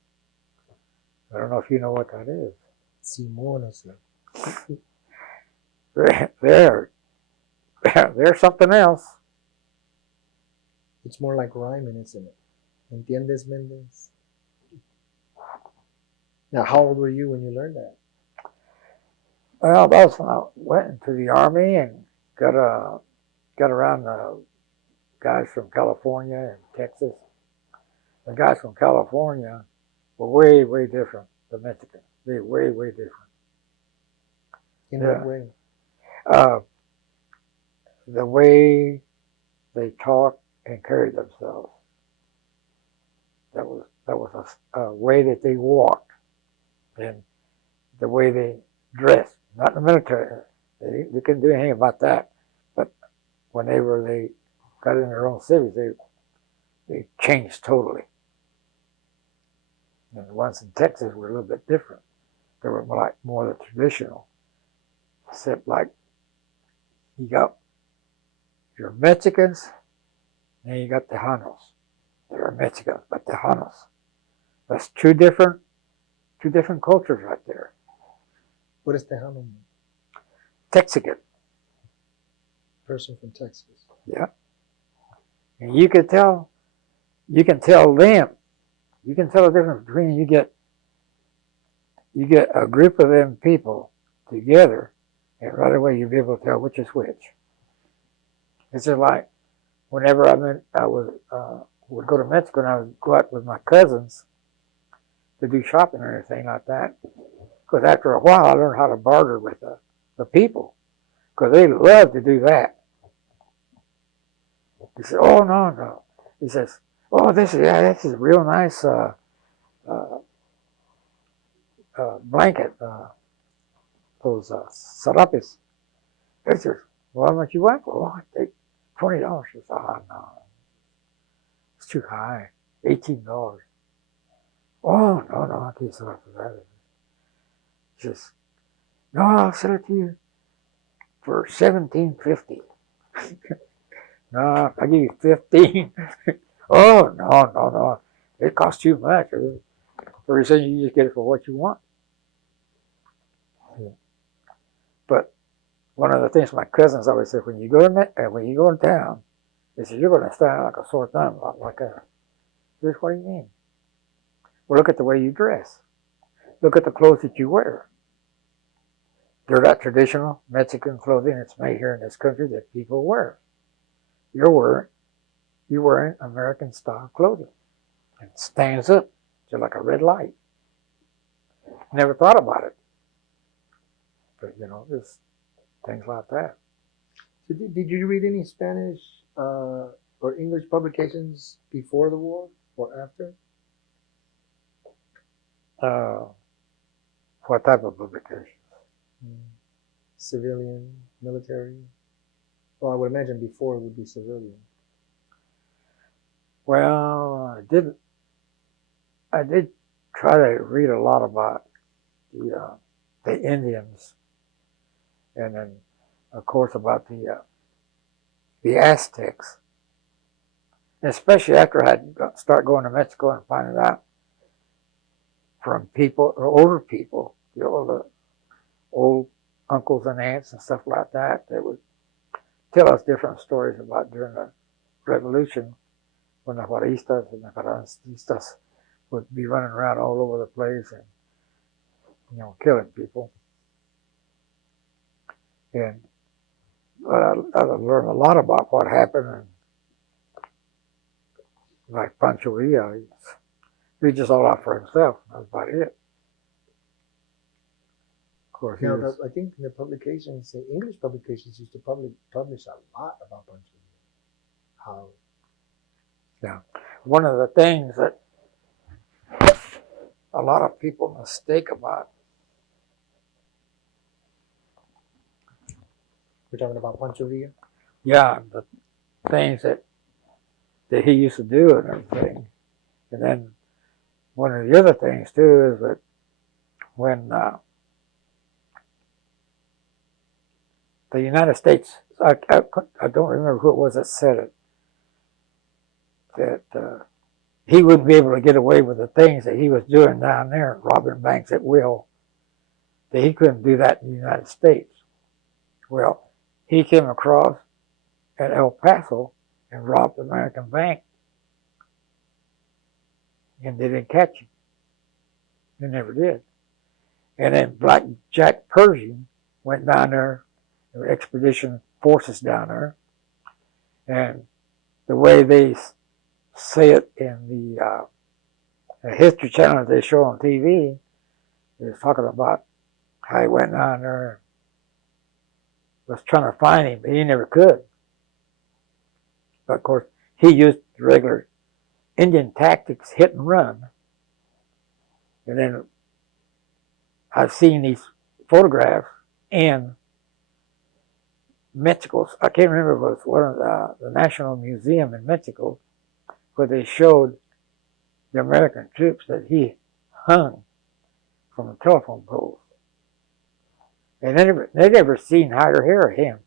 I don't know if you know what that is. Simonos. They're something else. It's more like rhyming, isn't it? ¿Entiendes, Mendez? Now, how old were you when you learned that? Well, that was when I went into the Army and got around the guys from California and Texas. The guys from California were way, way different than Mexicans. They were way, way different. In what way? The way they talk and carry themselves. That was a way that they walked, and the way they dressed. Not in the military. They couldn't do anything about that. But when they got in their own cities, they changed totally. And the ones in Texas were a little bit different. They were more the traditional. Except like you got your Mexicans, and you got Tejanos. There are Mexicans, but Tejanos. That's two different cultures right there. What is Tejano mean? Texican. Person from Texas. Yeah. And you can tell them. You can tell the difference between you get a group of them people together, and right away you'll be able to tell which is which. It's just like whenever I would go to Mexico and I would go out with my cousins to do shopping or anything like that. Because after a while I learned how to barter with the people, because they love to do that. He said, "Oh no." He says, "Oh, this is a real nice blanket. Those sarapes." He says, "Well, how much you want for?" "Oh, I take $20." She says, "Ah, no, it's too high. $18." "Oh, no, I can't sell it for that." She says, "No, I'll sell it to you for $17.50." "No, I'll give you 15. "Oh, no. It costs too much." Pretty soon you just get it for what you want. But one of the things my cousins always said, when you go in town, they said, "You're going to stand like a sore thumb, like that." This, what do you mean? Well, look at the way you dress. Look at the clothes that you wear. They're not traditional Mexican clothing that's made here in this country that people wear. You're wearing American style clothing. It stands up just like a red light. Never thought about it. But there's things like that. So did you read any Spanish or English publications before the war or after? What type of publication? Civilian, military? Well, I would imagine before it would be civilian. Well, I did try to read a lot about the Indians, and then of course about the Aztecs, especially after I start going to Mexico and finding out from people or older people, the old uncles and aunts and stuff like that, they would tell us different stories about during the revolution, when the Juaristas and the Carrancistas would be running around all over the place and killing people. And But I learned a lot about what happened, and like Pancho Villa, he just all out for himself. That's about it. Of course, he Now, was. I think the publications, the English publications, used to publish a lot about Pancho Villa. How Yeah. One of the things that a lot of people mistake about, we're talking about Pancho Villa. yeah, the things that he used to do and everything. And then one of the other things too is that when the United States, I don't remember who it was that said it, that he wouldn't be able to get away with the things that he was doing down there, robbing banks at will, that he couldn't do that in the United States. Well, he came across at El Paso and robbed the American bank, and they didn't catch him. They never did. And then Black Jack Pershing went down there, there were expedition forces down there, and the way they say it in the History Channel that they show on TV, is talking about how he went down there and was trying to find him, but he never could. But of course, he used the regular Indian tactics, hit and run. And then I've seen these photographs in Mexico. I can't remember if it was one of the National Museum in Mexico, where they showed the American troops that he hung from the telephone poles. And they never seen hide or hair of him.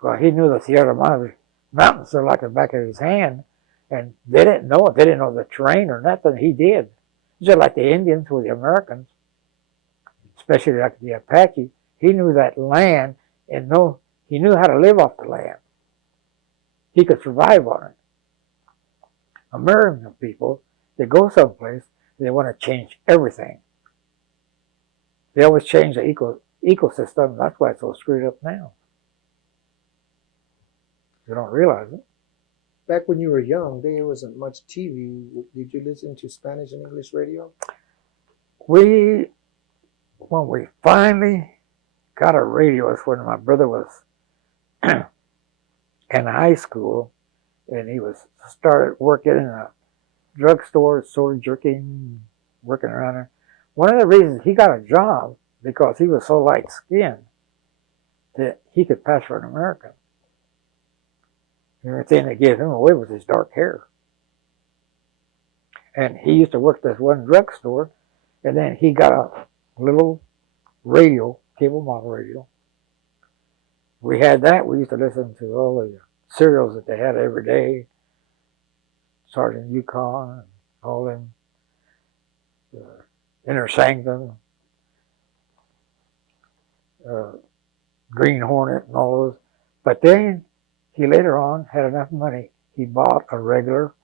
Well, he knew the Sierra Madre Mountains are like the back of his hand, and they didn't know it. They didn't know the terrain or nothing. He did. Just like the Indians with the Americans, especially like the Apache. He knew that land, and he knew how to live off the land. He could survive on it. American people, they go someplace, they want to change everything. They always change the ecosystem, and that's why it's so screwed up now. You don't realize it. Back when you were young, there wasn't much TV. Did you listen to Spanish and English radio? When we finally got a radio, it's when my brother was in high school, and he was started working in a drugstore, soda jerking, working around there. One of the reasons he got a job, because he was so light-skinned that he could pass for an American. The only thing that gave him away was his dark hair. And he used to work at this one drugstore, and then he got a little radio, cable model radio. We had that. We used to listen to all the serials that they had every day. Sergeant Yukon, and all them, Inner Sanctum, Green Hornet, and all those. But then he later on had enough money. He bought a regular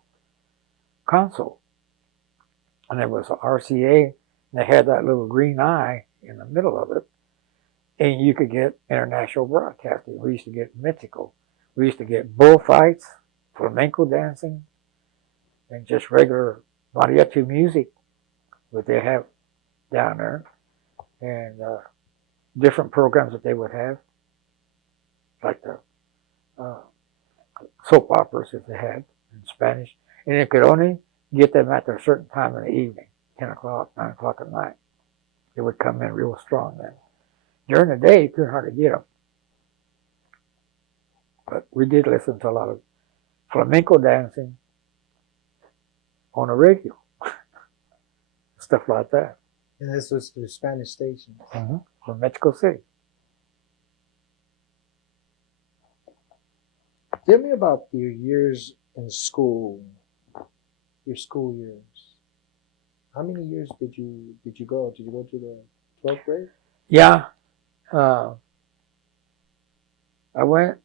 console. And it was an RCA, and they had that little green eye in the middle of it. And you could get international broadcasting. We used to get Mexico. We used to get bullfights, flamenco dancing, and just regular mariachi music that they have down there. And different programs that they would have, like the soap operas that they had in Spanish. And you could only get them at a certain time in the evening, 10 o'clock, 9 o'clock at night. They would come in real strong then. During the day, you couldn't hardly get them. But we did listen to a lot of flamenco dancing on the radio. Stuff like that. And this was through Spanish stations. Mm-hmm. From Mexico City. Tell me about your years in school, your school years. How many years did you go? Did you go to the 12th grade? Yeah. I went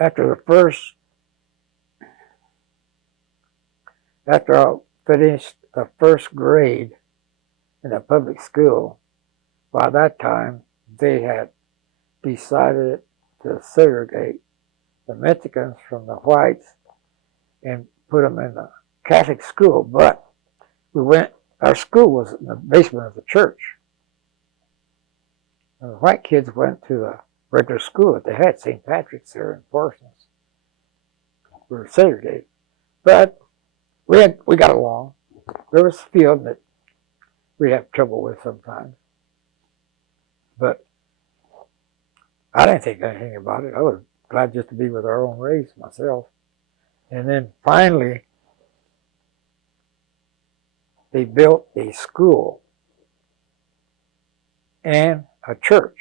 after I finished the first grade in a public school, By that time, they had decided to segregate the Mexicans from the whites and put them in the Catholic school. But our school was in the basement of the church. And the white kids went to the regular school that they had, St. Patrick's there in Parsons. We were segregated. But we got along. There was a few of them that we'd have trouble with sometimes. But I didn't think anything about it. I was glad just to be with our own race myself. And then finally, they built a school and a church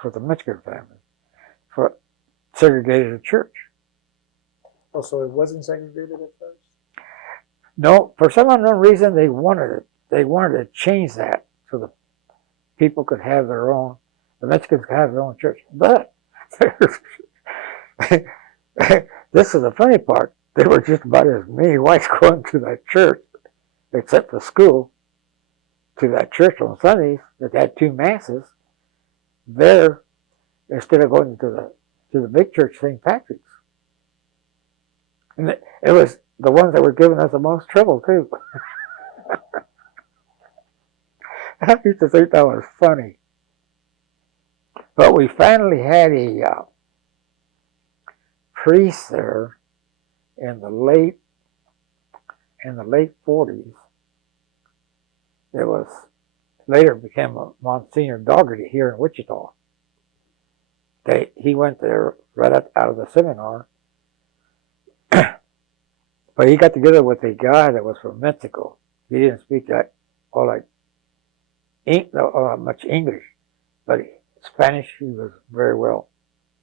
for the Mexican family, for segregated church. Oh, so it wasn't segregated at first? No, for some unknown reason, they wanted it. They wanted to change that so the people could have their own, the Mexicans could have their own church. But this is the funny part. There were just about as many whites going to that church, except for school, to that church on Sundays that had two masses. There, instead of going to the big church, St. Patrick's. And it was the ones that were giving us the most trouble, too. I used to think that was funny. But we finally had a priest there in the late 40s. It was later became a Monsignor Dougherty here in Wichita. He went there right out of the seminar. But he got together with a guy that was from Mexico. He didn't speak that much English, but Spanish, he was very well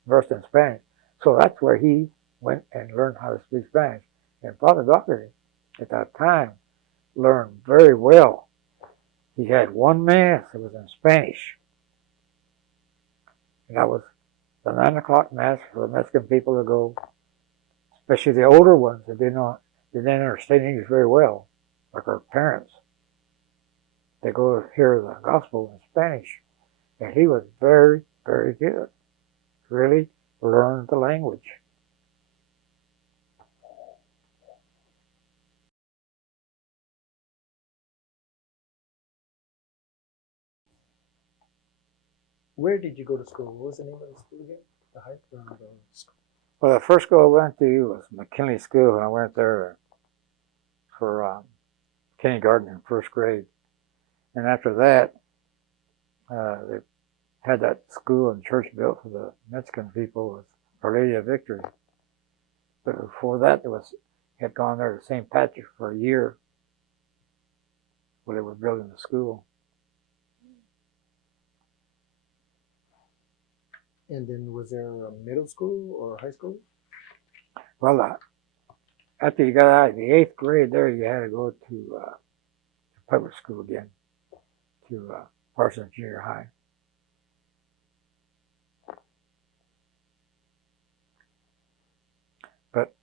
versed in Spanish. So that's where he went and learned how to speak Spanish. And Father Dougherty, at that time, learned very well. He had one mass that was in Spanish. And that was the 9 o'clock mass for the Mexican people to go, especially the older ones that didn't understand English very well, like our parents. They go to hear the gospel in Spanish. And he was very, very good. Really learned the language. Where did you go to school? What was the name of the school again? The high school. Well, the first school I went to was McKinley School, and I went there for kindergarten and first grade. And after that, they had that school and church built for the Mexican people with Our Lady of Victory. But before that, had gone there to St. Patrick for a year where they were building the school. And then was there a middle school or high school? Well, after you got out of the 8th grade there, you had to go to public school again, to Parsons Junior High. But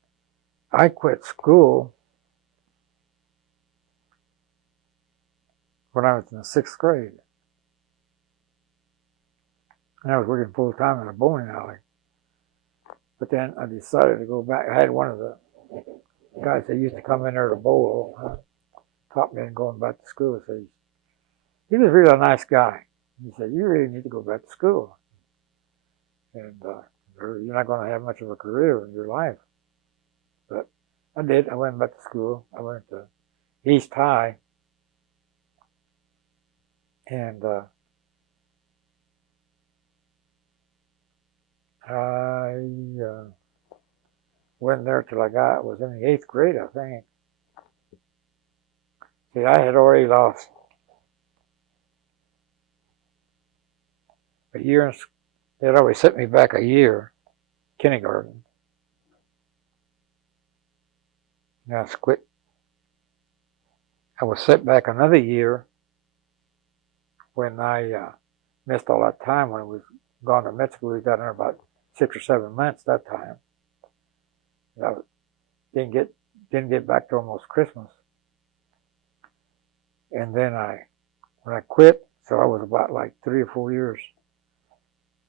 I quit school when I was in the 6th grade. And I was working full time in a bowling alley. But then I decided to go back. I had one of the guys that used to come in there to bowl taught me in going back to school. So he was really a nice guy. He said, "You really need to go back to school. And you're not going to have much of a career in your life." But I did. I went back to school. I went to East High. And I went there till I was in the 8th grade, I think. See, I had already lost a year. They had already sent me back a year, kindergarten. And I quit. I was sent back another year when I missed all that time when I was gone to Mexico. We got there about 6 or 7 months that time. I didn't get back to almost Christmas. And then I when I quit, so I was about like 3 or 4 years,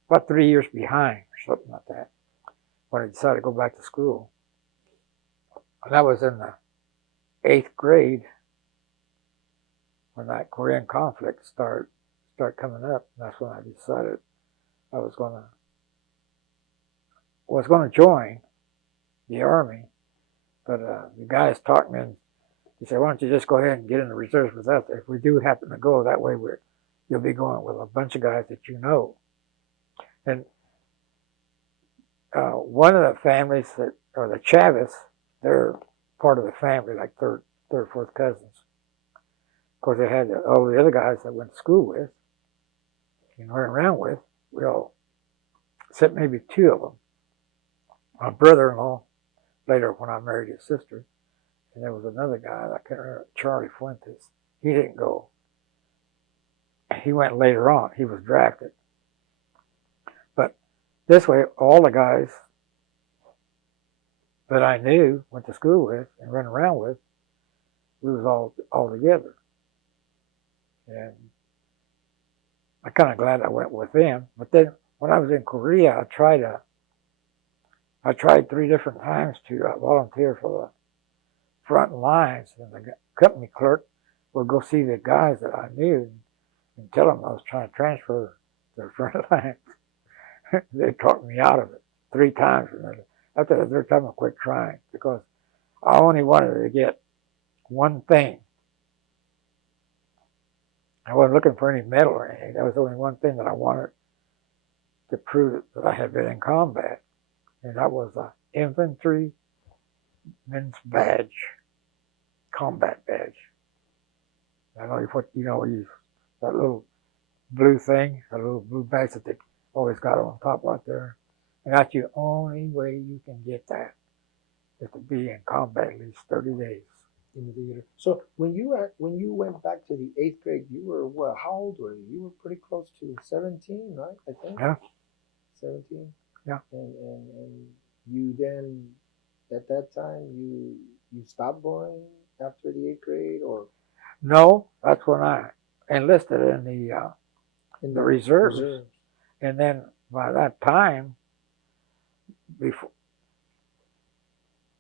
about 3 years behind or something like that, when I decided to go back to school. And that was in the 8th grade when that Korean conflict started coming up. And that's when I decided I was gonna join the army. But the guys talked me and he said, "Why don't you just go ahead and get in the reserves with us? If we do happen to go, that way you'll be going with a bunch of guys that you know." And one of the families that are the Chavez, they're part of the family, like third, fourth cousins. Of course, they had all the other guys that I went to school with and ran around with. We all, except maybe 2 of them. My brother-in-law, later when I married his sister, and there was another guy, I can't remember, Charlie Fuentes. He didn't go. He went later on. He was drafted. But this way, all the guys that I knew, went to school with, and ran around with, we was all together. And I'm kind of glad I went with them. But then when I was in Korea, I tried 3 different times to volunteer for the front lines, and the company clerk would go see the guys that I knew and tell them I was trying to transfer to the front lines. They talked me out of it 3 times. And after the 3rd time, I quit trying because I only wanted to get one thing. I wasn't looking for any medal or anything. That was only one thing that I wanted to prove that I had been in combat, and that was an infantryman's badge, combat badge. I don't know what that little blue thing, that little blue badge that they always got on top right there. And that's the only way you can get that, is to be in combat at least 30 days. In the theater. So when you went back to the 8th grade, you were what? How old were you? You were pretty close to 17, right? I think. Yeah. 17. Yeah. And you then, at that time, you stopped going after the 8th grade, or? No, that's when I enlisted in the reserves. And then by that time, before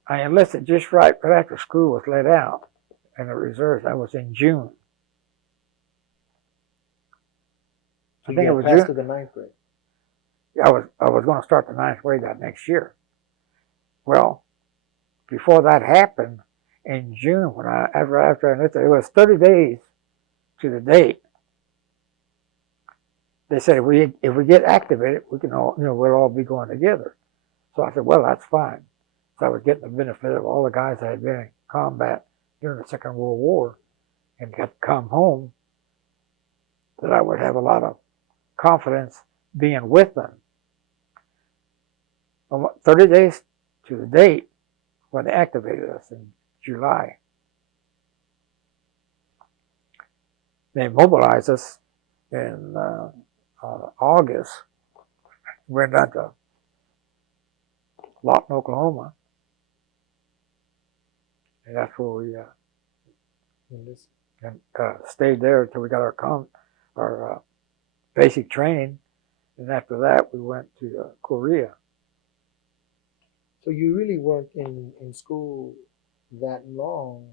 I enlisted just right after school was let out in the reserves. That was in June. So I think it was June. To the 9th grade. Yeah, I was going to start the 9th grade that next year. Well, before that happened, in June, after I enlisted, it was 30 days to the date. They said if we get activated, we can all, we'll all be going together. So I said, well, that's fine. So I was getting the benefit of all the guys that had been in combat during the Second World War and got to come home, that I would have a lot of confidence being with them. 30 days to the date when they activated us in July. They mobilized us in August. We went down to Lawton, Oklahoma. And that's where we stayed there until we got our basic training. And after that, we went to Korea. So you really weren't in school that long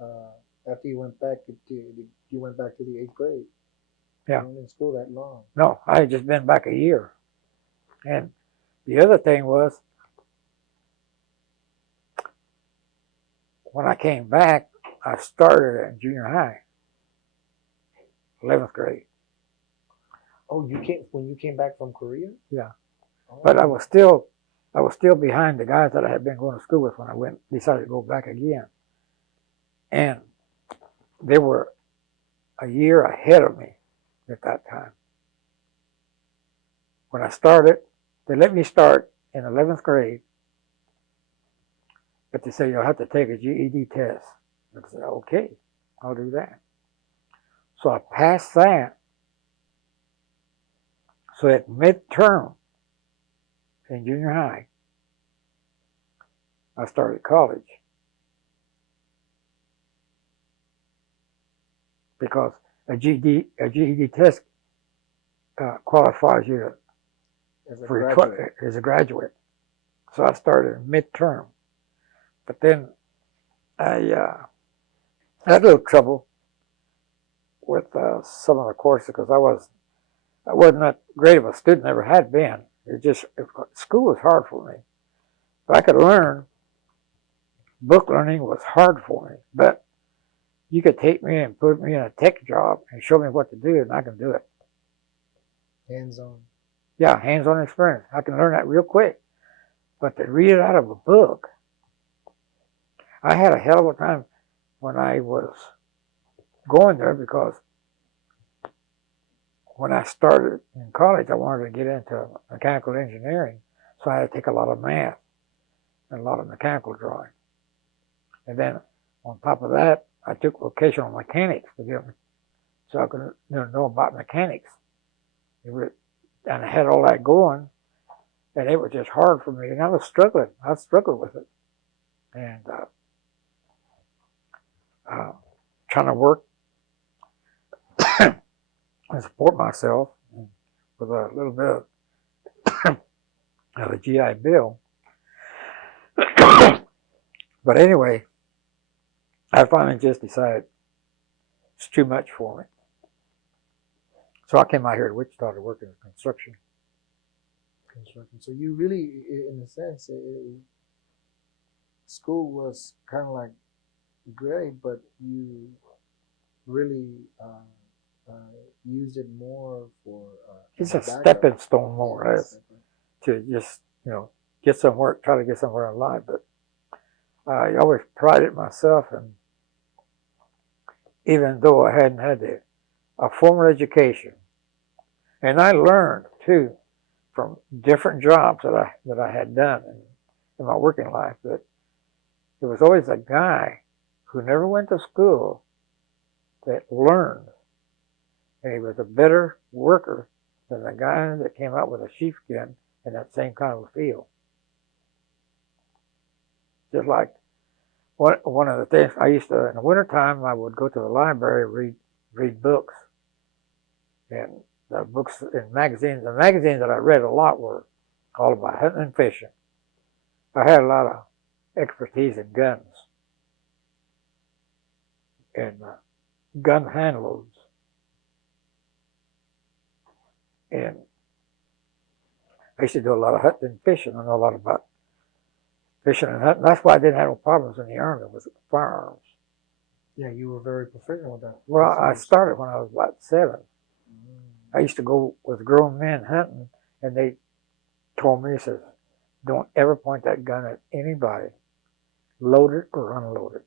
after you went back to the 8th grade. Yeah. You weren't in school that long. No, I had just been back a year. And the other thing was, when I came back, I started in junior high, 11th grade. Oh, when you came back from Korea? Yeah. Oh. But I was still behind the guys that I had been going to school with when I decided to go back again. And they were a year ahead of me at that time. When I started, they let me start in 11th grade, but they said, you'll have to take a GED test. I said, okay, I'll do that. So I passed that. So at midterm in junior high, I started college. Because a GED test qualifies you As a for your graduate. as a graduate. So I started midterm, but then I had a little trouble with some of the courses because I wasn't that great of a student, never had been. School was hard for me. But I could learn. Book learning was hard for me, but you could take me and put me in a tech job and show me what to do, and I can do it. Hands-on. Yeah, hands-on experience. I can learn that real quick. But to read it out of a book, I had a hell of a time when I was going there because when I started in college, I wanted to get into mechanical engineering, so I had to take a lot of math and a lot of mechanical drawing. And then on top of that, I took vocational mechanics to get me, so I could know about mechanics. And I had all that going, and it was just hard for me. And I was struggling. I struggled with it, and trying to work and support myself with a little bit of a GI Bill. But anyway, I finally just decided it's too much for me. So I came out here to Wichita to work in construction. So you really, in a sense, school was kind of like great, but you really used it more for It's a backup. stepping stone, more or less, Yeah, to just get some work, try to get somewhere in life. But I always prided myself, and even though I hadn't had a formal education, and I learned too from different jobs that I had done in my working life, that there was always a guy who never went to school that learned, and he was a better worker than the guy that came out with a sheepskin in that same kind of a field. Just like one of the things I used to, in the wintertime, I would go to the library, read books, and the books and magazines. The magazines that I read a lot were all about hunting and fishing. I had a lot of expertise in guns and gun hand loads, and I used to do a lot of hunting and fishing. I know a lot about fishing and hunting. That's why I didn't have no problems in the Army with firearms. Yeah, you were very proficient with that. Well, I started when I was about 7. I used to go with grown men hunting, and they told me, says, don't ever point that gun at anybody, loaded or unloaded.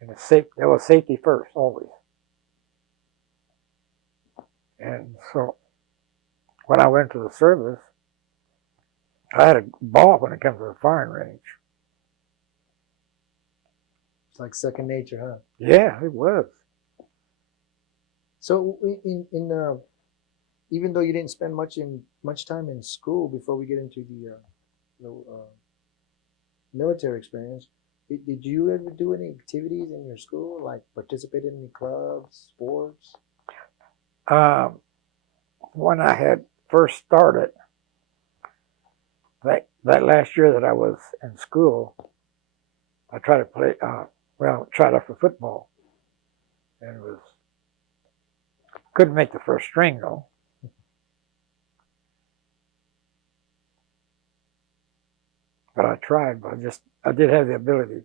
And that was safety first, always. And so when I went to the service, I had a ball when it comes to the firing range. It's like second nature, huh? Yeah, it was. So even though you didn't spend much time in school before we get into the military experience, did you ever do any activities in your school, like participate in any clubs, sports? When I had first started, that last year that I was in school, I tried to play, tried out for football, and couldn't make the first string though. But I tried, but I did have the ability.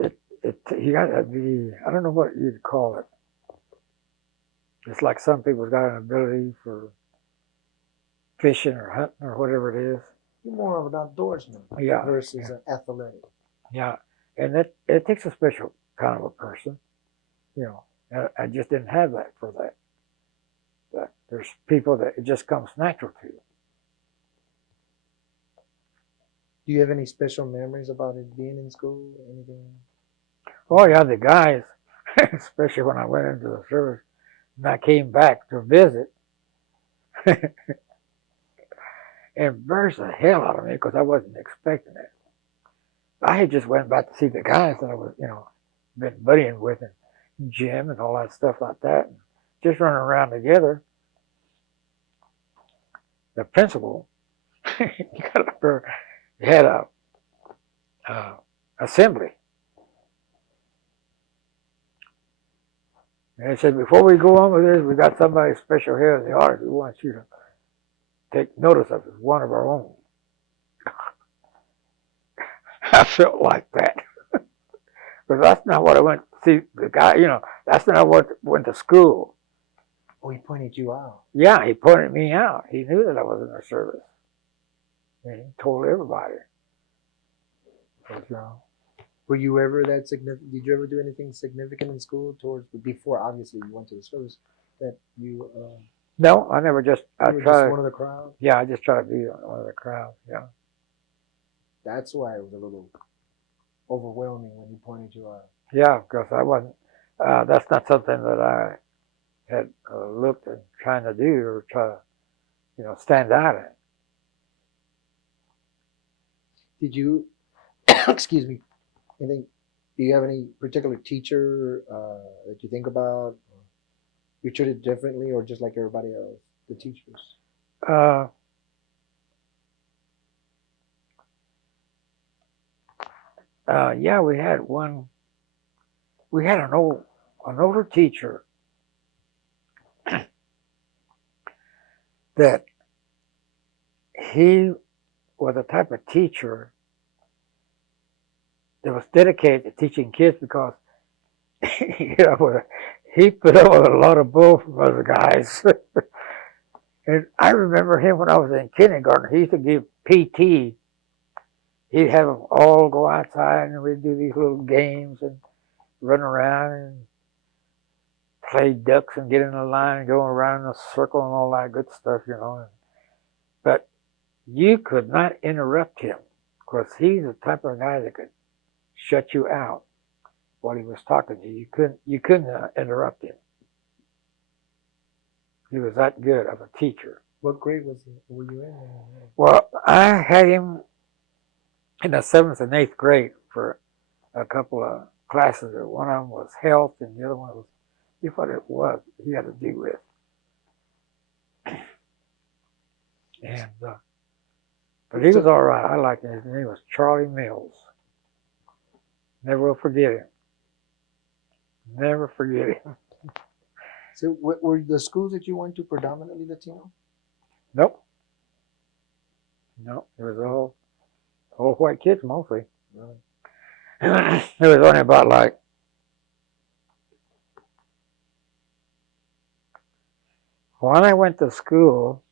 You got to be, I don't know what you'd call it. It's like some people's got an ability for fishing or hunting or whatever it is. You're more of an outdoorsman, Yeah, versus an athletic. Yeah, and it takes a special kind of a person, And I just didn't have that for that. But there's people that it just comes natural to. Do you have any special memories about it being in school? Anything? Oh yeah, the guys, especially when I went into the service and I came back to visit, embarrassed the hell out of me because I wasn't expecting it. I had just went back to see the guys that I was, been buddying with, and gym and all that stuff like that, and just running around together. The principal got up there, had a assembly, and they said, before we go on with this, we got somebody special here in the audience we want you to take notice of. It's one of our own. I felt like that. Because that's not what I went to see. The guy, that's not what went to school. Oh, he pointed you out. Yeah, he pointed me out. He knew that I was in the service. And he told everybody. But, were you ever that significant? Did you ever do anything significant in school before obviously you went to the service that you? No, I never just. You were just one of the crowd. Yeah, I just tried to be one of the crowd. Yeah. That's why it was a little overwhelming when he pointed you out. Yeah, because I wasn't. That's not something that I had looked at trying to do or try to, stand out in. Did you? Excuse me. Do you have any particular teacher that you think about? You treated differently, or just like everybody else, the teachers? Yeah, we had one. We had an older teacher that he was a type of teacher that was dedicated to teaching kids because he put up with a lot of bull from other guys. And I remember him when I was in kindergarten. He used to give PT. He'd have them all go outside and we'd do these little games and run around and play ducks and get in a line and go around in a circle and all that good stuff, But you could not interrupt him because he's the type of guy that could shut you out while he was talking to you. You couldn't interrupt him. He was that good of a teacher. What grade were you in? Well, I had him in the 7th and 8th grade for a couple of classes. One of them was health, and the other one was what it was he had to do with. And but he was all right. I liked him. His name was Charlie Mills. Never will forget him. Never forget him. So, were the schools that you went to predominantly Latino? Nope. No, it was all white kids mostly. Really? There was only about when I went to school,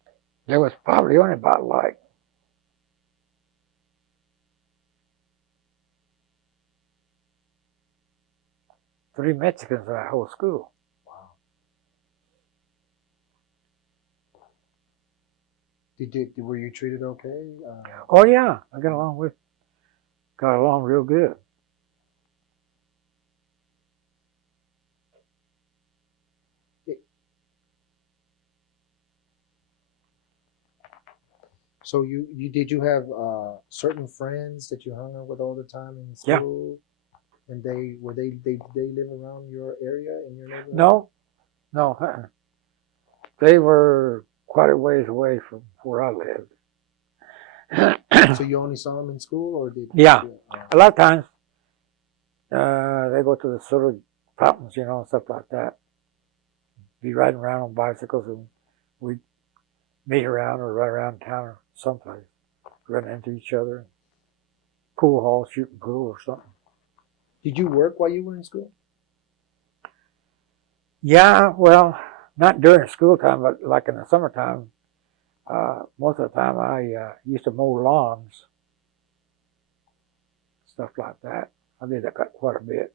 there was probably only about 3 Mexicans in that whole school. Wow. Were you treated okay? Oh yeah, I got along real good. So did you have certain friends that you hung out with all the time in school? Yeah. And they live around your area in your neighborhood? No. They were quite a ways away from where I lived. So you only saw them in school, or did? Yeah, a lot of times they go to the soda fountains, and stuff like that. Be riding around on bicycles, and we'd meet around or run around town or someplace, run into each other, pool hall, shooting pool or something. Did you work while you were in school? Yeah, well, not during school time, but like in the summertime. Most of the time I used to mow lawns, stuff like that. I did that quite a bit.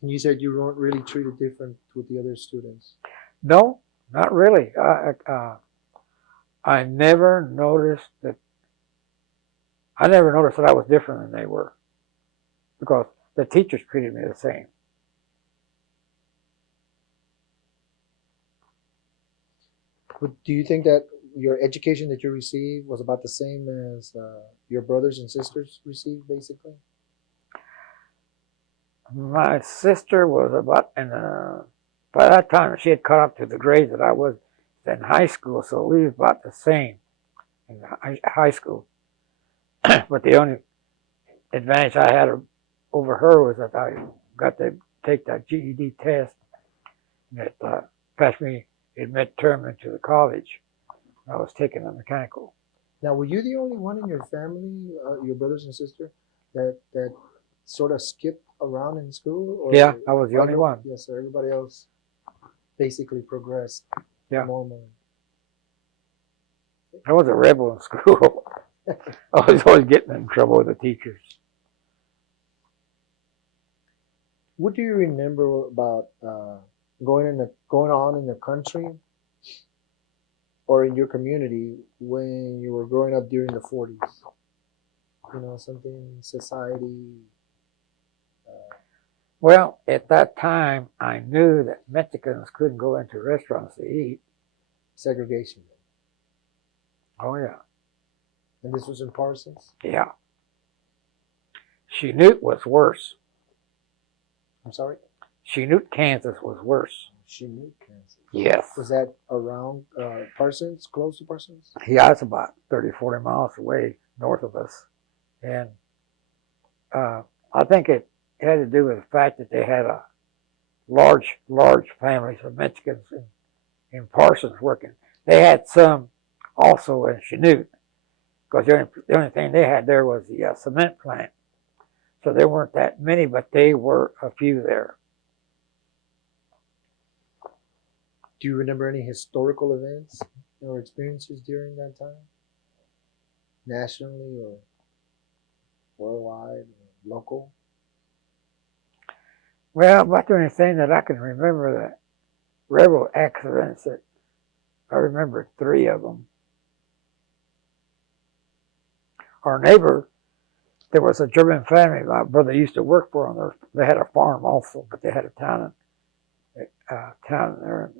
And you said you weren't really treated different with the other students? No, not really. I never noticed that I was different than they were because the teachers treated me the same. Do you think that your education that you received was about the same as your brothers and sisters received, basically? My sister was about by that time she had caught up to the grade that I was in high school, so we was about the same in high school. But the only advantage I had over her was that I got to take that GED test that passed me in midterm into the college. I was taking a mechanical. Now, were you the only one in your family, your brothers and sister, that sort of skipped around in school? Or Yeah, I was the only one. Yes, sir. Everybody else basically progressed normally. I was a rebel in school. I was always getting in trouble with the teachers. What do you remember about going on in the country or in your community when you were growing up during the 40s? You know, something society. Well, at that time, I knew that Mexicans couldn't go into restaurants to eat. Segregation. Oh, yeah. And this was in Parsons? Yeah. Chinook was worse. I'm sorry? Chinook, Kansas was worse. Chinook, Kansas. Yes. Was that around Parsons, close to Parsons? Yeah, it's about 30, 40 miles away north of us. And I think it had to do with the fact that they had a large families of Mexicans in Parsons working. They had some also in Chinook, because the only thing they had there was the cement plant. So there weren't that many, but they were a few there. Do you remember any historical events or experiences during that time? Nationally or worldwide or local? Well, about the only thing that I can remember, the rebel accidents, that I remember 3 of them. Our neighbor, there was a German family my brother used to work for them. They had a farm also, but they had a town there,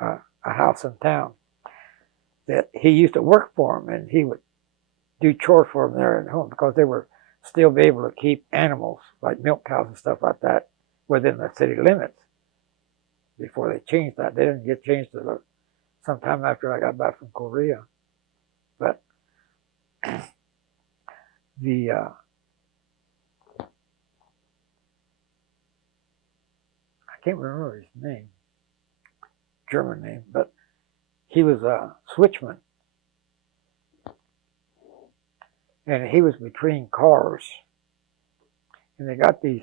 a house in town that he used to work for them, and he would do chores for them there at home because they were still be able to keep animals like milk cows and stuff like that within the city limits. Before they changed that, they didn't get changed to sometime after I got back from Korea. But the I can't remember his name, German name, but he was a switchman, and he was between cars, and they got these.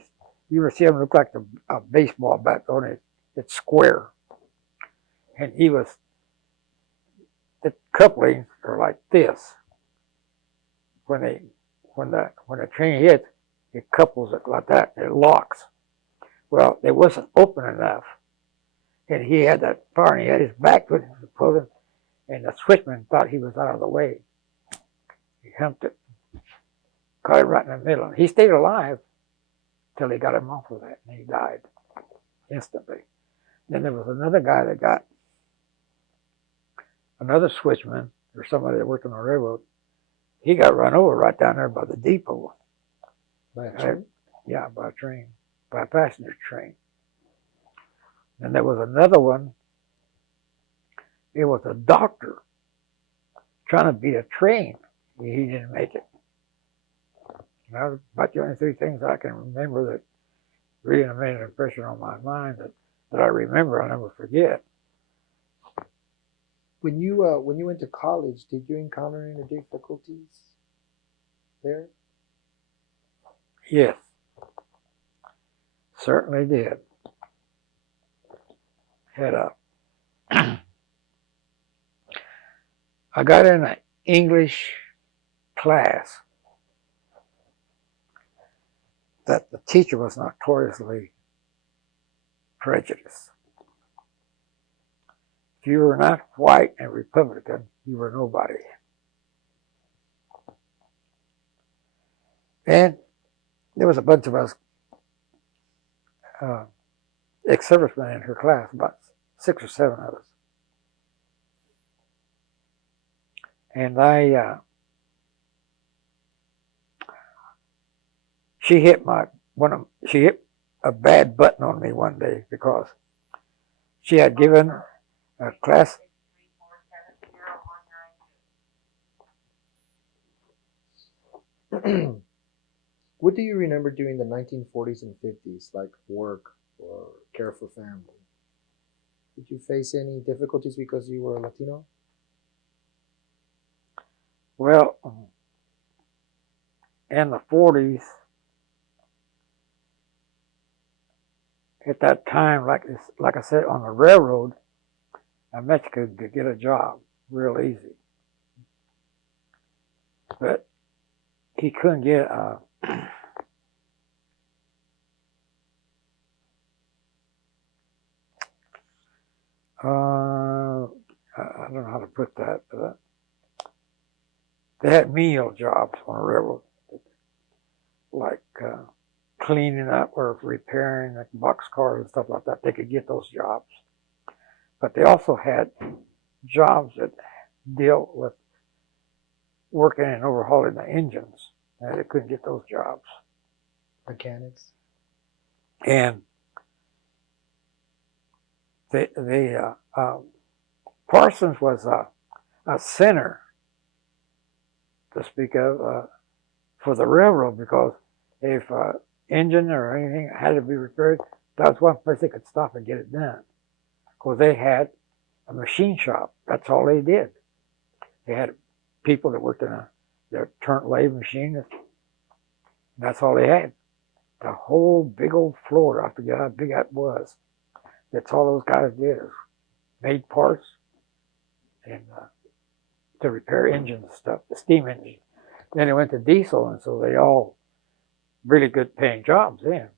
You ever see them look like a baseball bat? Only it's square, and he was. The couplings are like this. When the train hits, it couples it like that. It locks. Well, it wasn't open enough, and he had that far, and he had his back to it, pulling, and the switchman thought he was out of the way. He humped it, caught it right in the middle. He stayed alive till he got him off of that, and he died instantly. Then there was another guy that got another switchman or somebody that worked on the railroad. He got run over right down there by the depot. By a train? Yeah, by a train, by a passenger train. And there was another one. It was a doctor trying to beat a train. He didn't make it. And that was about the only 3 things I can remember that really made an impression on my mind that I remember I'll never forget. When you went to college, did you encounter any difficulties there? Yes, certainly did. Had I got in an English class that the teacher was notoriously prejudiced. If you were not white and Republican, you were nobody. And there was a bunch of us ex-servicemen in her class, about 6 or 7 of us. And she hit a bad button on me one day because she had given a class. What do you remember during the 1940s and 50s, like work or care for family? Did you face any difficulties because you were Latino? Well, in the 40s, at that time, like I said, on the railroad, a Mexican could get a job real easy. But he couldn't get a I don't know how to put that. They had menial jobs on the railroad, like cleaning up or repairing like boxcars and stuff like that. They could get those jobs. But they also had jobs that dealt with working and overhauling the engines. And they couldn't get those jobs. Mechanics? And Parsons was a center, to speak of, for the railroad, because if engine or anything had to be repaired, that was one place they could stop and get it done. Because they had a machine shop. That's all they did. They had people that worked in their turn lathe machine. That's all they had. The whole big old floor, I forget how big that was. That's all those guys did, is made parts and to repair engines and stuff, the steam engine. Then it went to diesel, and so they all really good paying jobs then.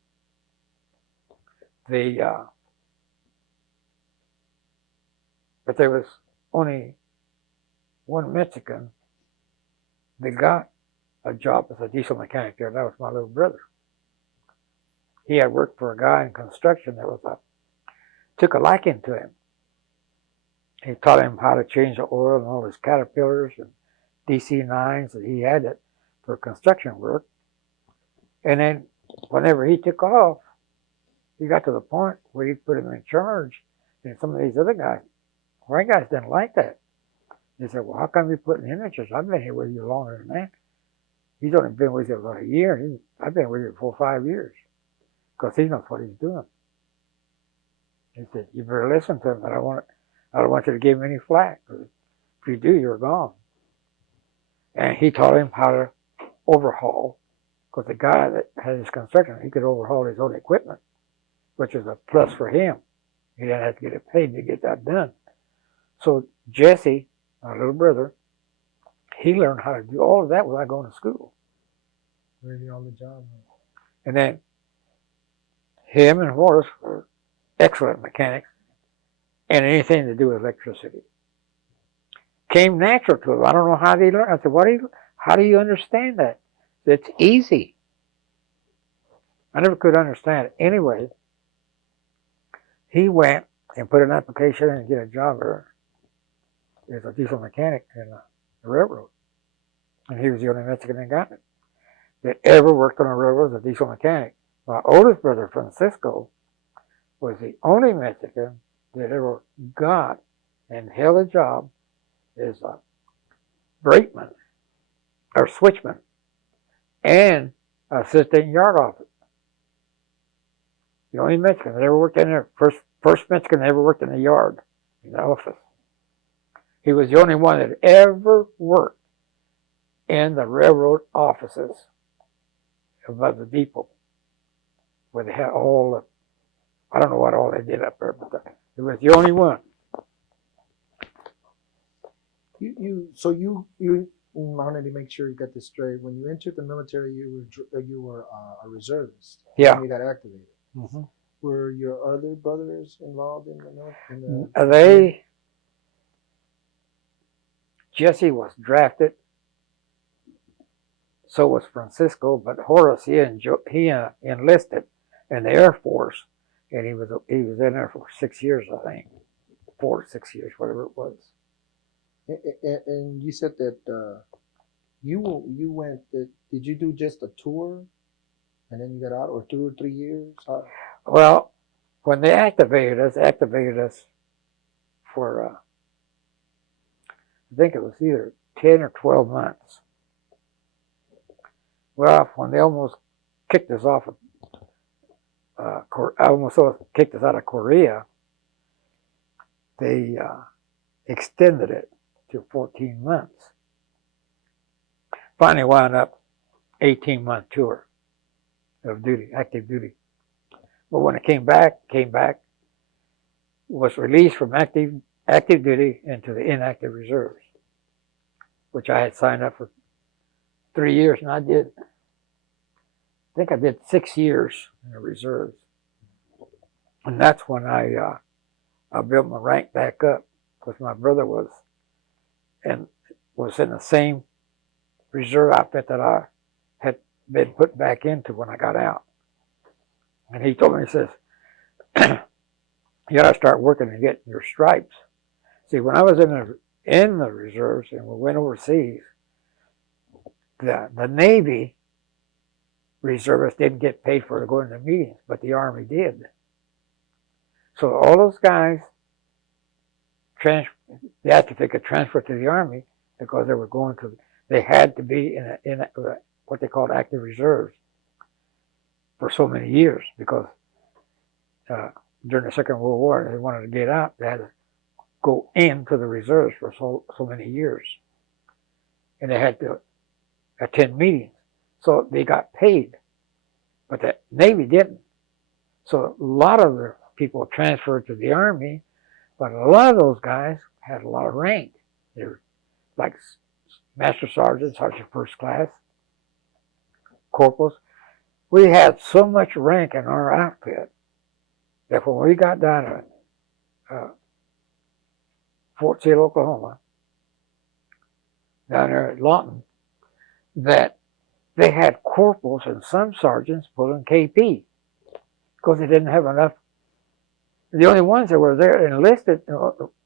But there was only one Mexican that got a job as a diesel mechanic there. That was my little brother. He had worked for a guy in construction that took a liking to him. He taught him how to change the oil and all his Caterpillars and DC-9s that he had for construction work. And then whenever he took off, he got to the point where he put him in charge, and some of these other guys, white guys, didn't like that. They said, well, how come you putting him in charge? I've been here with you longer than that. He's only been with you about a year. I've been with you for 5 years, because he knows what he's doing. He said, you better listen to him. I don't want you to give him any flack. If you do, you're gone. And he taught him how to overhaul, because the guy that had his construction, he could overhaul his own equipment, which is a plus for him. He didn't have to get it paid to get that done. So Jesse, my little brother, he learned how to do all of that without going to school. Really on the job. And then him and Horace were excellent mechanics, and anything to do with electricity came natural to him. I don't know how they learned. I said, how do you understand that? It's easy. I never could understand it. Anyway, he went and put an application in and get a job as a diesel mechanic in the railroad. And he was the only Mexican that got it, that ever worked on a railroad as a diesel mechanic. My oldest brother, Francisco, was the only Mexican that ever got and held a job as a brakeman or switchman and assistant yard office. The only Mexican that ever worked in there, first Mexican that ever worked in the yard, in the office. He was the only one that ever worked in the railroad offices above the depot, where they had all the, I don't know what all they did up there, but he was the only one. You wanted to make sure you got this straight. When you entered the military, you were a reservist. Yeah. When you got activated. Mm-hmm. Were your other brothers involved in the Jesse was drafted. So was Francisco, but Horace, he enlisted in the Air Force, and he was in there for 6 years, I think, 4 to 6 years, whatever it was. And you said that you went. Did you do just a tour And then you got out, or 2 or 3 years? Well, when they activated us for, I think it was either 10 or 12 months. Well, when they almost kicked us off of, almost kicked us out of Korea, they extended it to 14 months. Finally wound up 18-month tour of duty, active duty. But when it came back, was released from active duty into the inactive reserves, which I had signed up for 3 years, and I think I did 6 years in the reserves. And that's when I built my rank back up, because my brother was in the same reserve outfit that I had been put back into when I got out. And he told me, he says, you got to start working and get your stripes. See, when I was in the reserves and we went overseas, the Navy reservists didn't get paid for going to meetings, but the Army did. So all those guys, they had to take a transfer to the Army because they had to be in what they called active reserves for so many years, because during the Second World War, they wanted to get out, they had to go into the reserves for so many years. And they had to attend meetings. So they got paid, but the Navy didn't. So a lot of the people transferred to the Army, but a lot of those guys had a lot of rank. They were like Master Sergeant, Sergeant First Class, corporals. We had so much rank in our outfit that when we got down to Fort Sill, Oklahoma, down there at Lawton, that they had corporals and some sergeants pulling KP because they didn't have enough. The only ones that were there enlisted,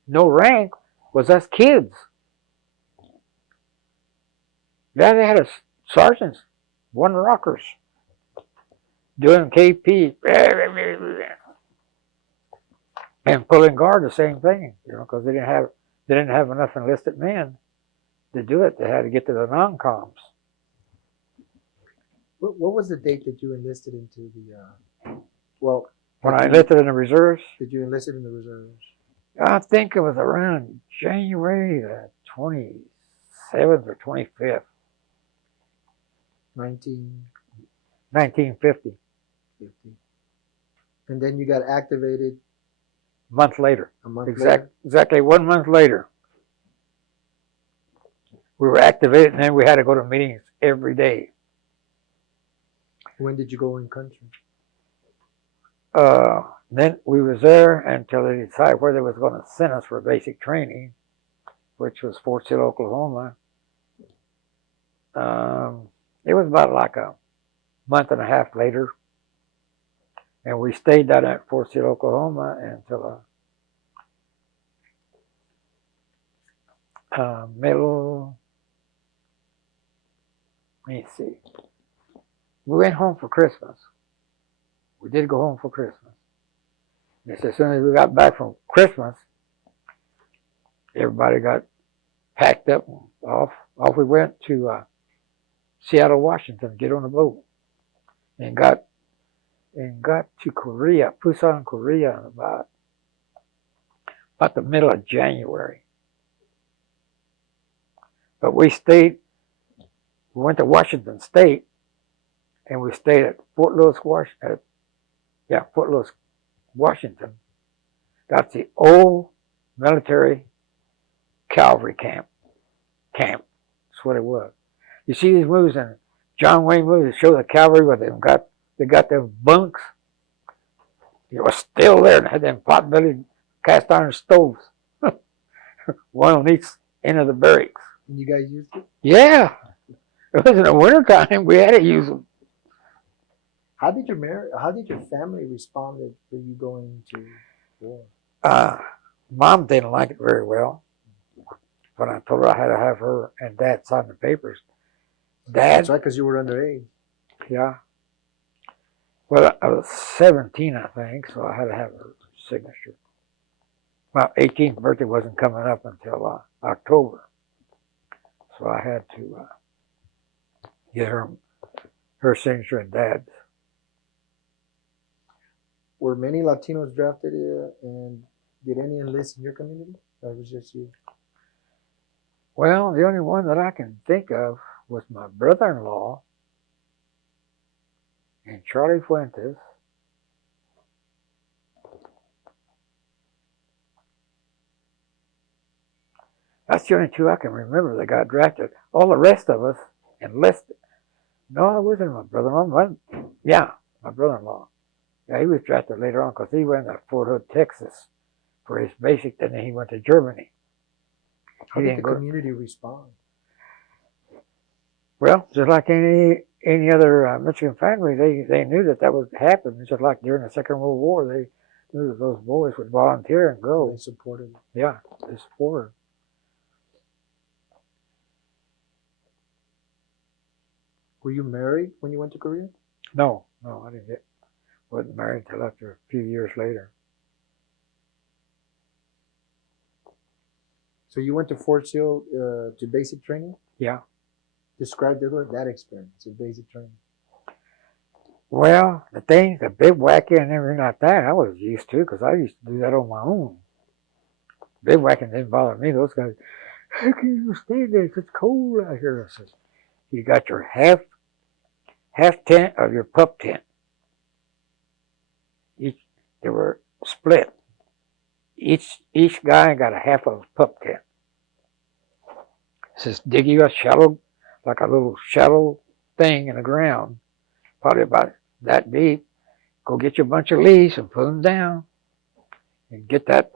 no rank, was us kids. Yeah, they had sergeants, one rockers, doing KP and pulling guard, the same thing, because they didn't have enough enlisted men to do it. They had to get to the non-coms. What was the date that you enlisted into the? When I enlisted in the reserves. Did you enlist in the reserves? I think it was around January 27th or 25th. 1950. And then you got activated a month later. Later? Exactly 1 month later. We were activated, and then we had to go to meetings every day. When did you go in country? Then we was there until they decided where they was going to send us for basic training, which was Fort Sill, Oklahoma. It was about like a month and a half later, and we stayed down at Fort Sill, Oklahoma until middle. Let me see. We went home for Christmas. We did go home for Christmas. And as soon as we got back from Christmas, everybody got packed up and off we went to Seattle, Washington, get on a boat, and got to Korea, Busan, Korea, about the middle of January. But we went to Washington State, and we stayed at Fort Lewis, Washington. That's the old military cavalry camp. That's what it was. You see these movies in John Wayne movies that show the cavalry where they got their bunks. It was still there, and had them pot-bellied cast iron stoves, one on each end of the barracks. And you guys used it? Yeah, it was in the wintertime. We had to use them. How did your family respond for you going to war? Mom didn't like it very well. When I told her I had to have her and Dad sign the papers. That's right, because you were underage. Yeah. Well, I was 17, I think, so I had to have her signature. My 18th birthday wasn't coming up until October, so I had to get her signature and Dad's. Were many Latinos drafted, and did any enlist in your community? Or it was just you? Well, the only one that I can think of was my brother-in-law and Charlie Fuentes. That's the only two I can remember that got drafted. All the rest of us enlisted. No, it wasn't my brother-in-law. Yeah, my brother-in-law. Yeah, he was drafted later on because he went to Fort Hood, Texas for his basic, and then he went to Germany. How did the community respond? Well, just like any other Mexican family, they knew that would happen. Just like during the Second World War, they knew that those boys would volunteer and go. So they supported it. Yeah, they supported. Were you married when you went to Korea? No, I wasn't married until after a few years later. So you went to Fort Sill to basic training? Yeah. Describe that experience of basic training. Well, the bivouacking and everything like that, I was used to because I used to do that on my own. Bivouacking didn't bother me. Those guys, how can you stand there? It's cold out here. I says, you got your half tent of your pup tent. They were split. Each guy got a half of a pup tent. It says, dig you a shallow, like a little shallow thing in the ground, probably about that deep. Go get you a bunch of leaves and put them down, and get that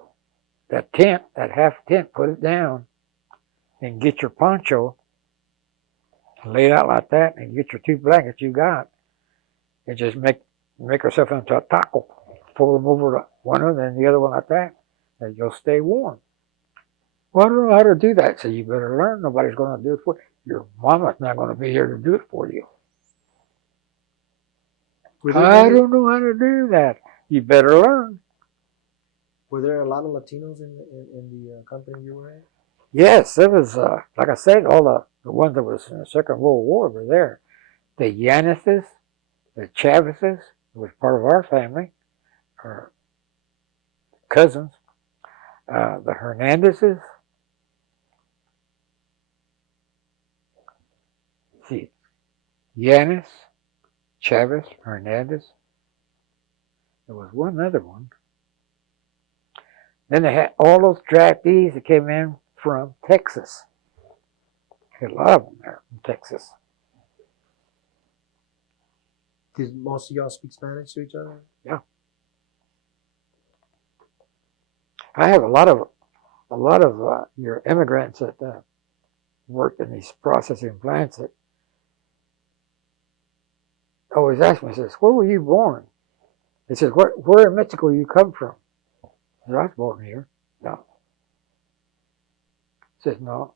tent, that half tent, put it down, and get your poncho, lay it out like that, and get your two blankets you got, and just make yourself into a taco. Fold them over one of them and the other one like that, and you'll stay warm. Well, I don't know how to do that, so you better learn. Nobody's going to do it for you. Your mama's not going to be here to do it for you. I don't know how to do that. You better learn. Were there a lot of Latinos in the company you were in? Yes, there was, like I said, all the ones that was in the Second World War were there. The Yaneses, the Chavezes, who was part of our family, our cousins, the Hernandezes. See, Yanes, Chavez, Hernandez. There was one other one. Then they had all those draftees that came in from Texas. Had a lot of them there from Texas. Did most of y'all speak Spanish to each other? Yeah. I have a lot of your immigrants that worked in these processing plants that always ask me, says, where were you born? He says, where in Mexico you come from? I said, I was born here. No. He says, no.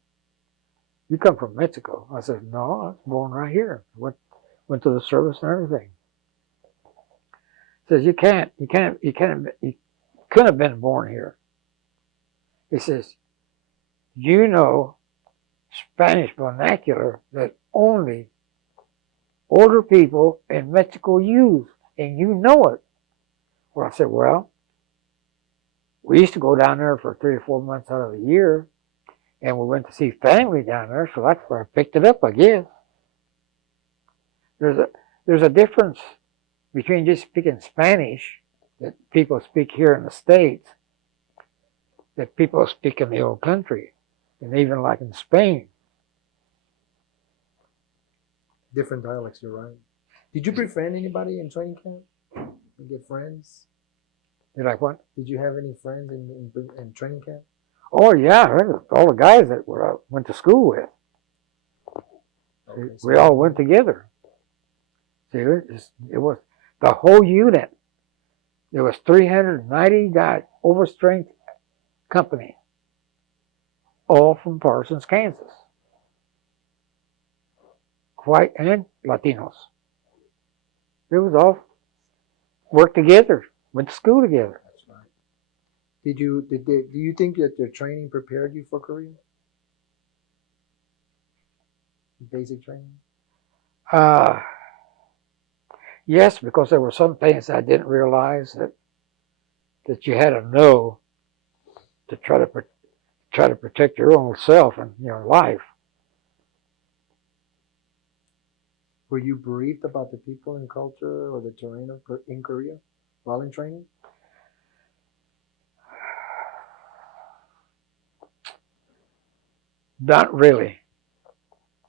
You come from Mexico. I said, no, I was born right here. Went to the service and everything. He says, you couldn't have been born here. He says, you know Spanish vernacular that only older people in Mexico use, and you know it. Well, I said, well, we used to go down there for 3 or 4 months out of the year, and we went to see family down there, so that's where I picked it up, I guess. There's a difference between just speaking Spanish that people speak here in the States that people speak in the old country, and even like in Spain. Different dialects, you're right. Did you befriend anybody in training camp? You get friends? You like what? Did you have any friends in training camp? Oh yeah, all the guys that went to school with. Okay, so we all went together. See, it was the whole unit. There was 390 guys, overstrength company, all from Parsons, Kansas. White and Latinos. It was all worked together, went to school together. That's right. Do you think that their training prepared you for Korea? Basic training? Uh, yes, because there were some things I didn't realize that you had to know to try to protect your own self and your life. Were you briefed about the people and culture or the terrain in Korea while in training? Not really.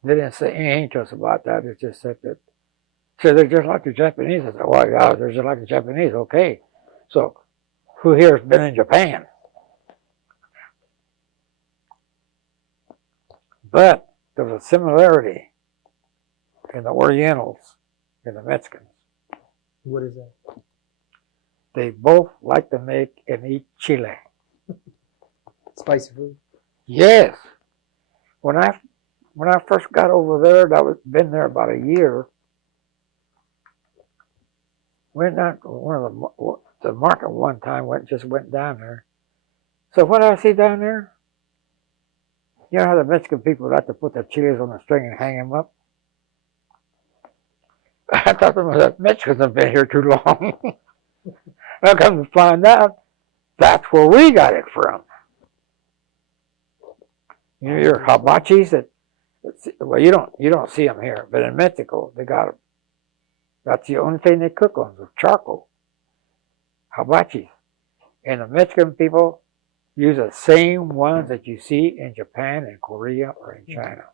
They didn't say anything to us about that. It just said that, so they're just like the Japanese. I said, well, yeah, they're just like the Japanese. Okay. So who here has been in Japan? But there was a similarity in the Orientals and the Mexicans. What is that? They both like to make and eat chile. Spicy food? Yes. When I first got over there, been there about a year. Went down the market one time. Went down there. So what did I see down there? You know how the Mexican people like to put their chilies on a string and hang them up? I thought the Mexicans have been here too long. I come to find out that's where we got it from. You know your hibachis well, you don't see them here, but in Mexico they got them. That's the only thing they cook on is charcoal. Hibachis. And the Mexican people use the same ones that you see in Japan and Korea or in China.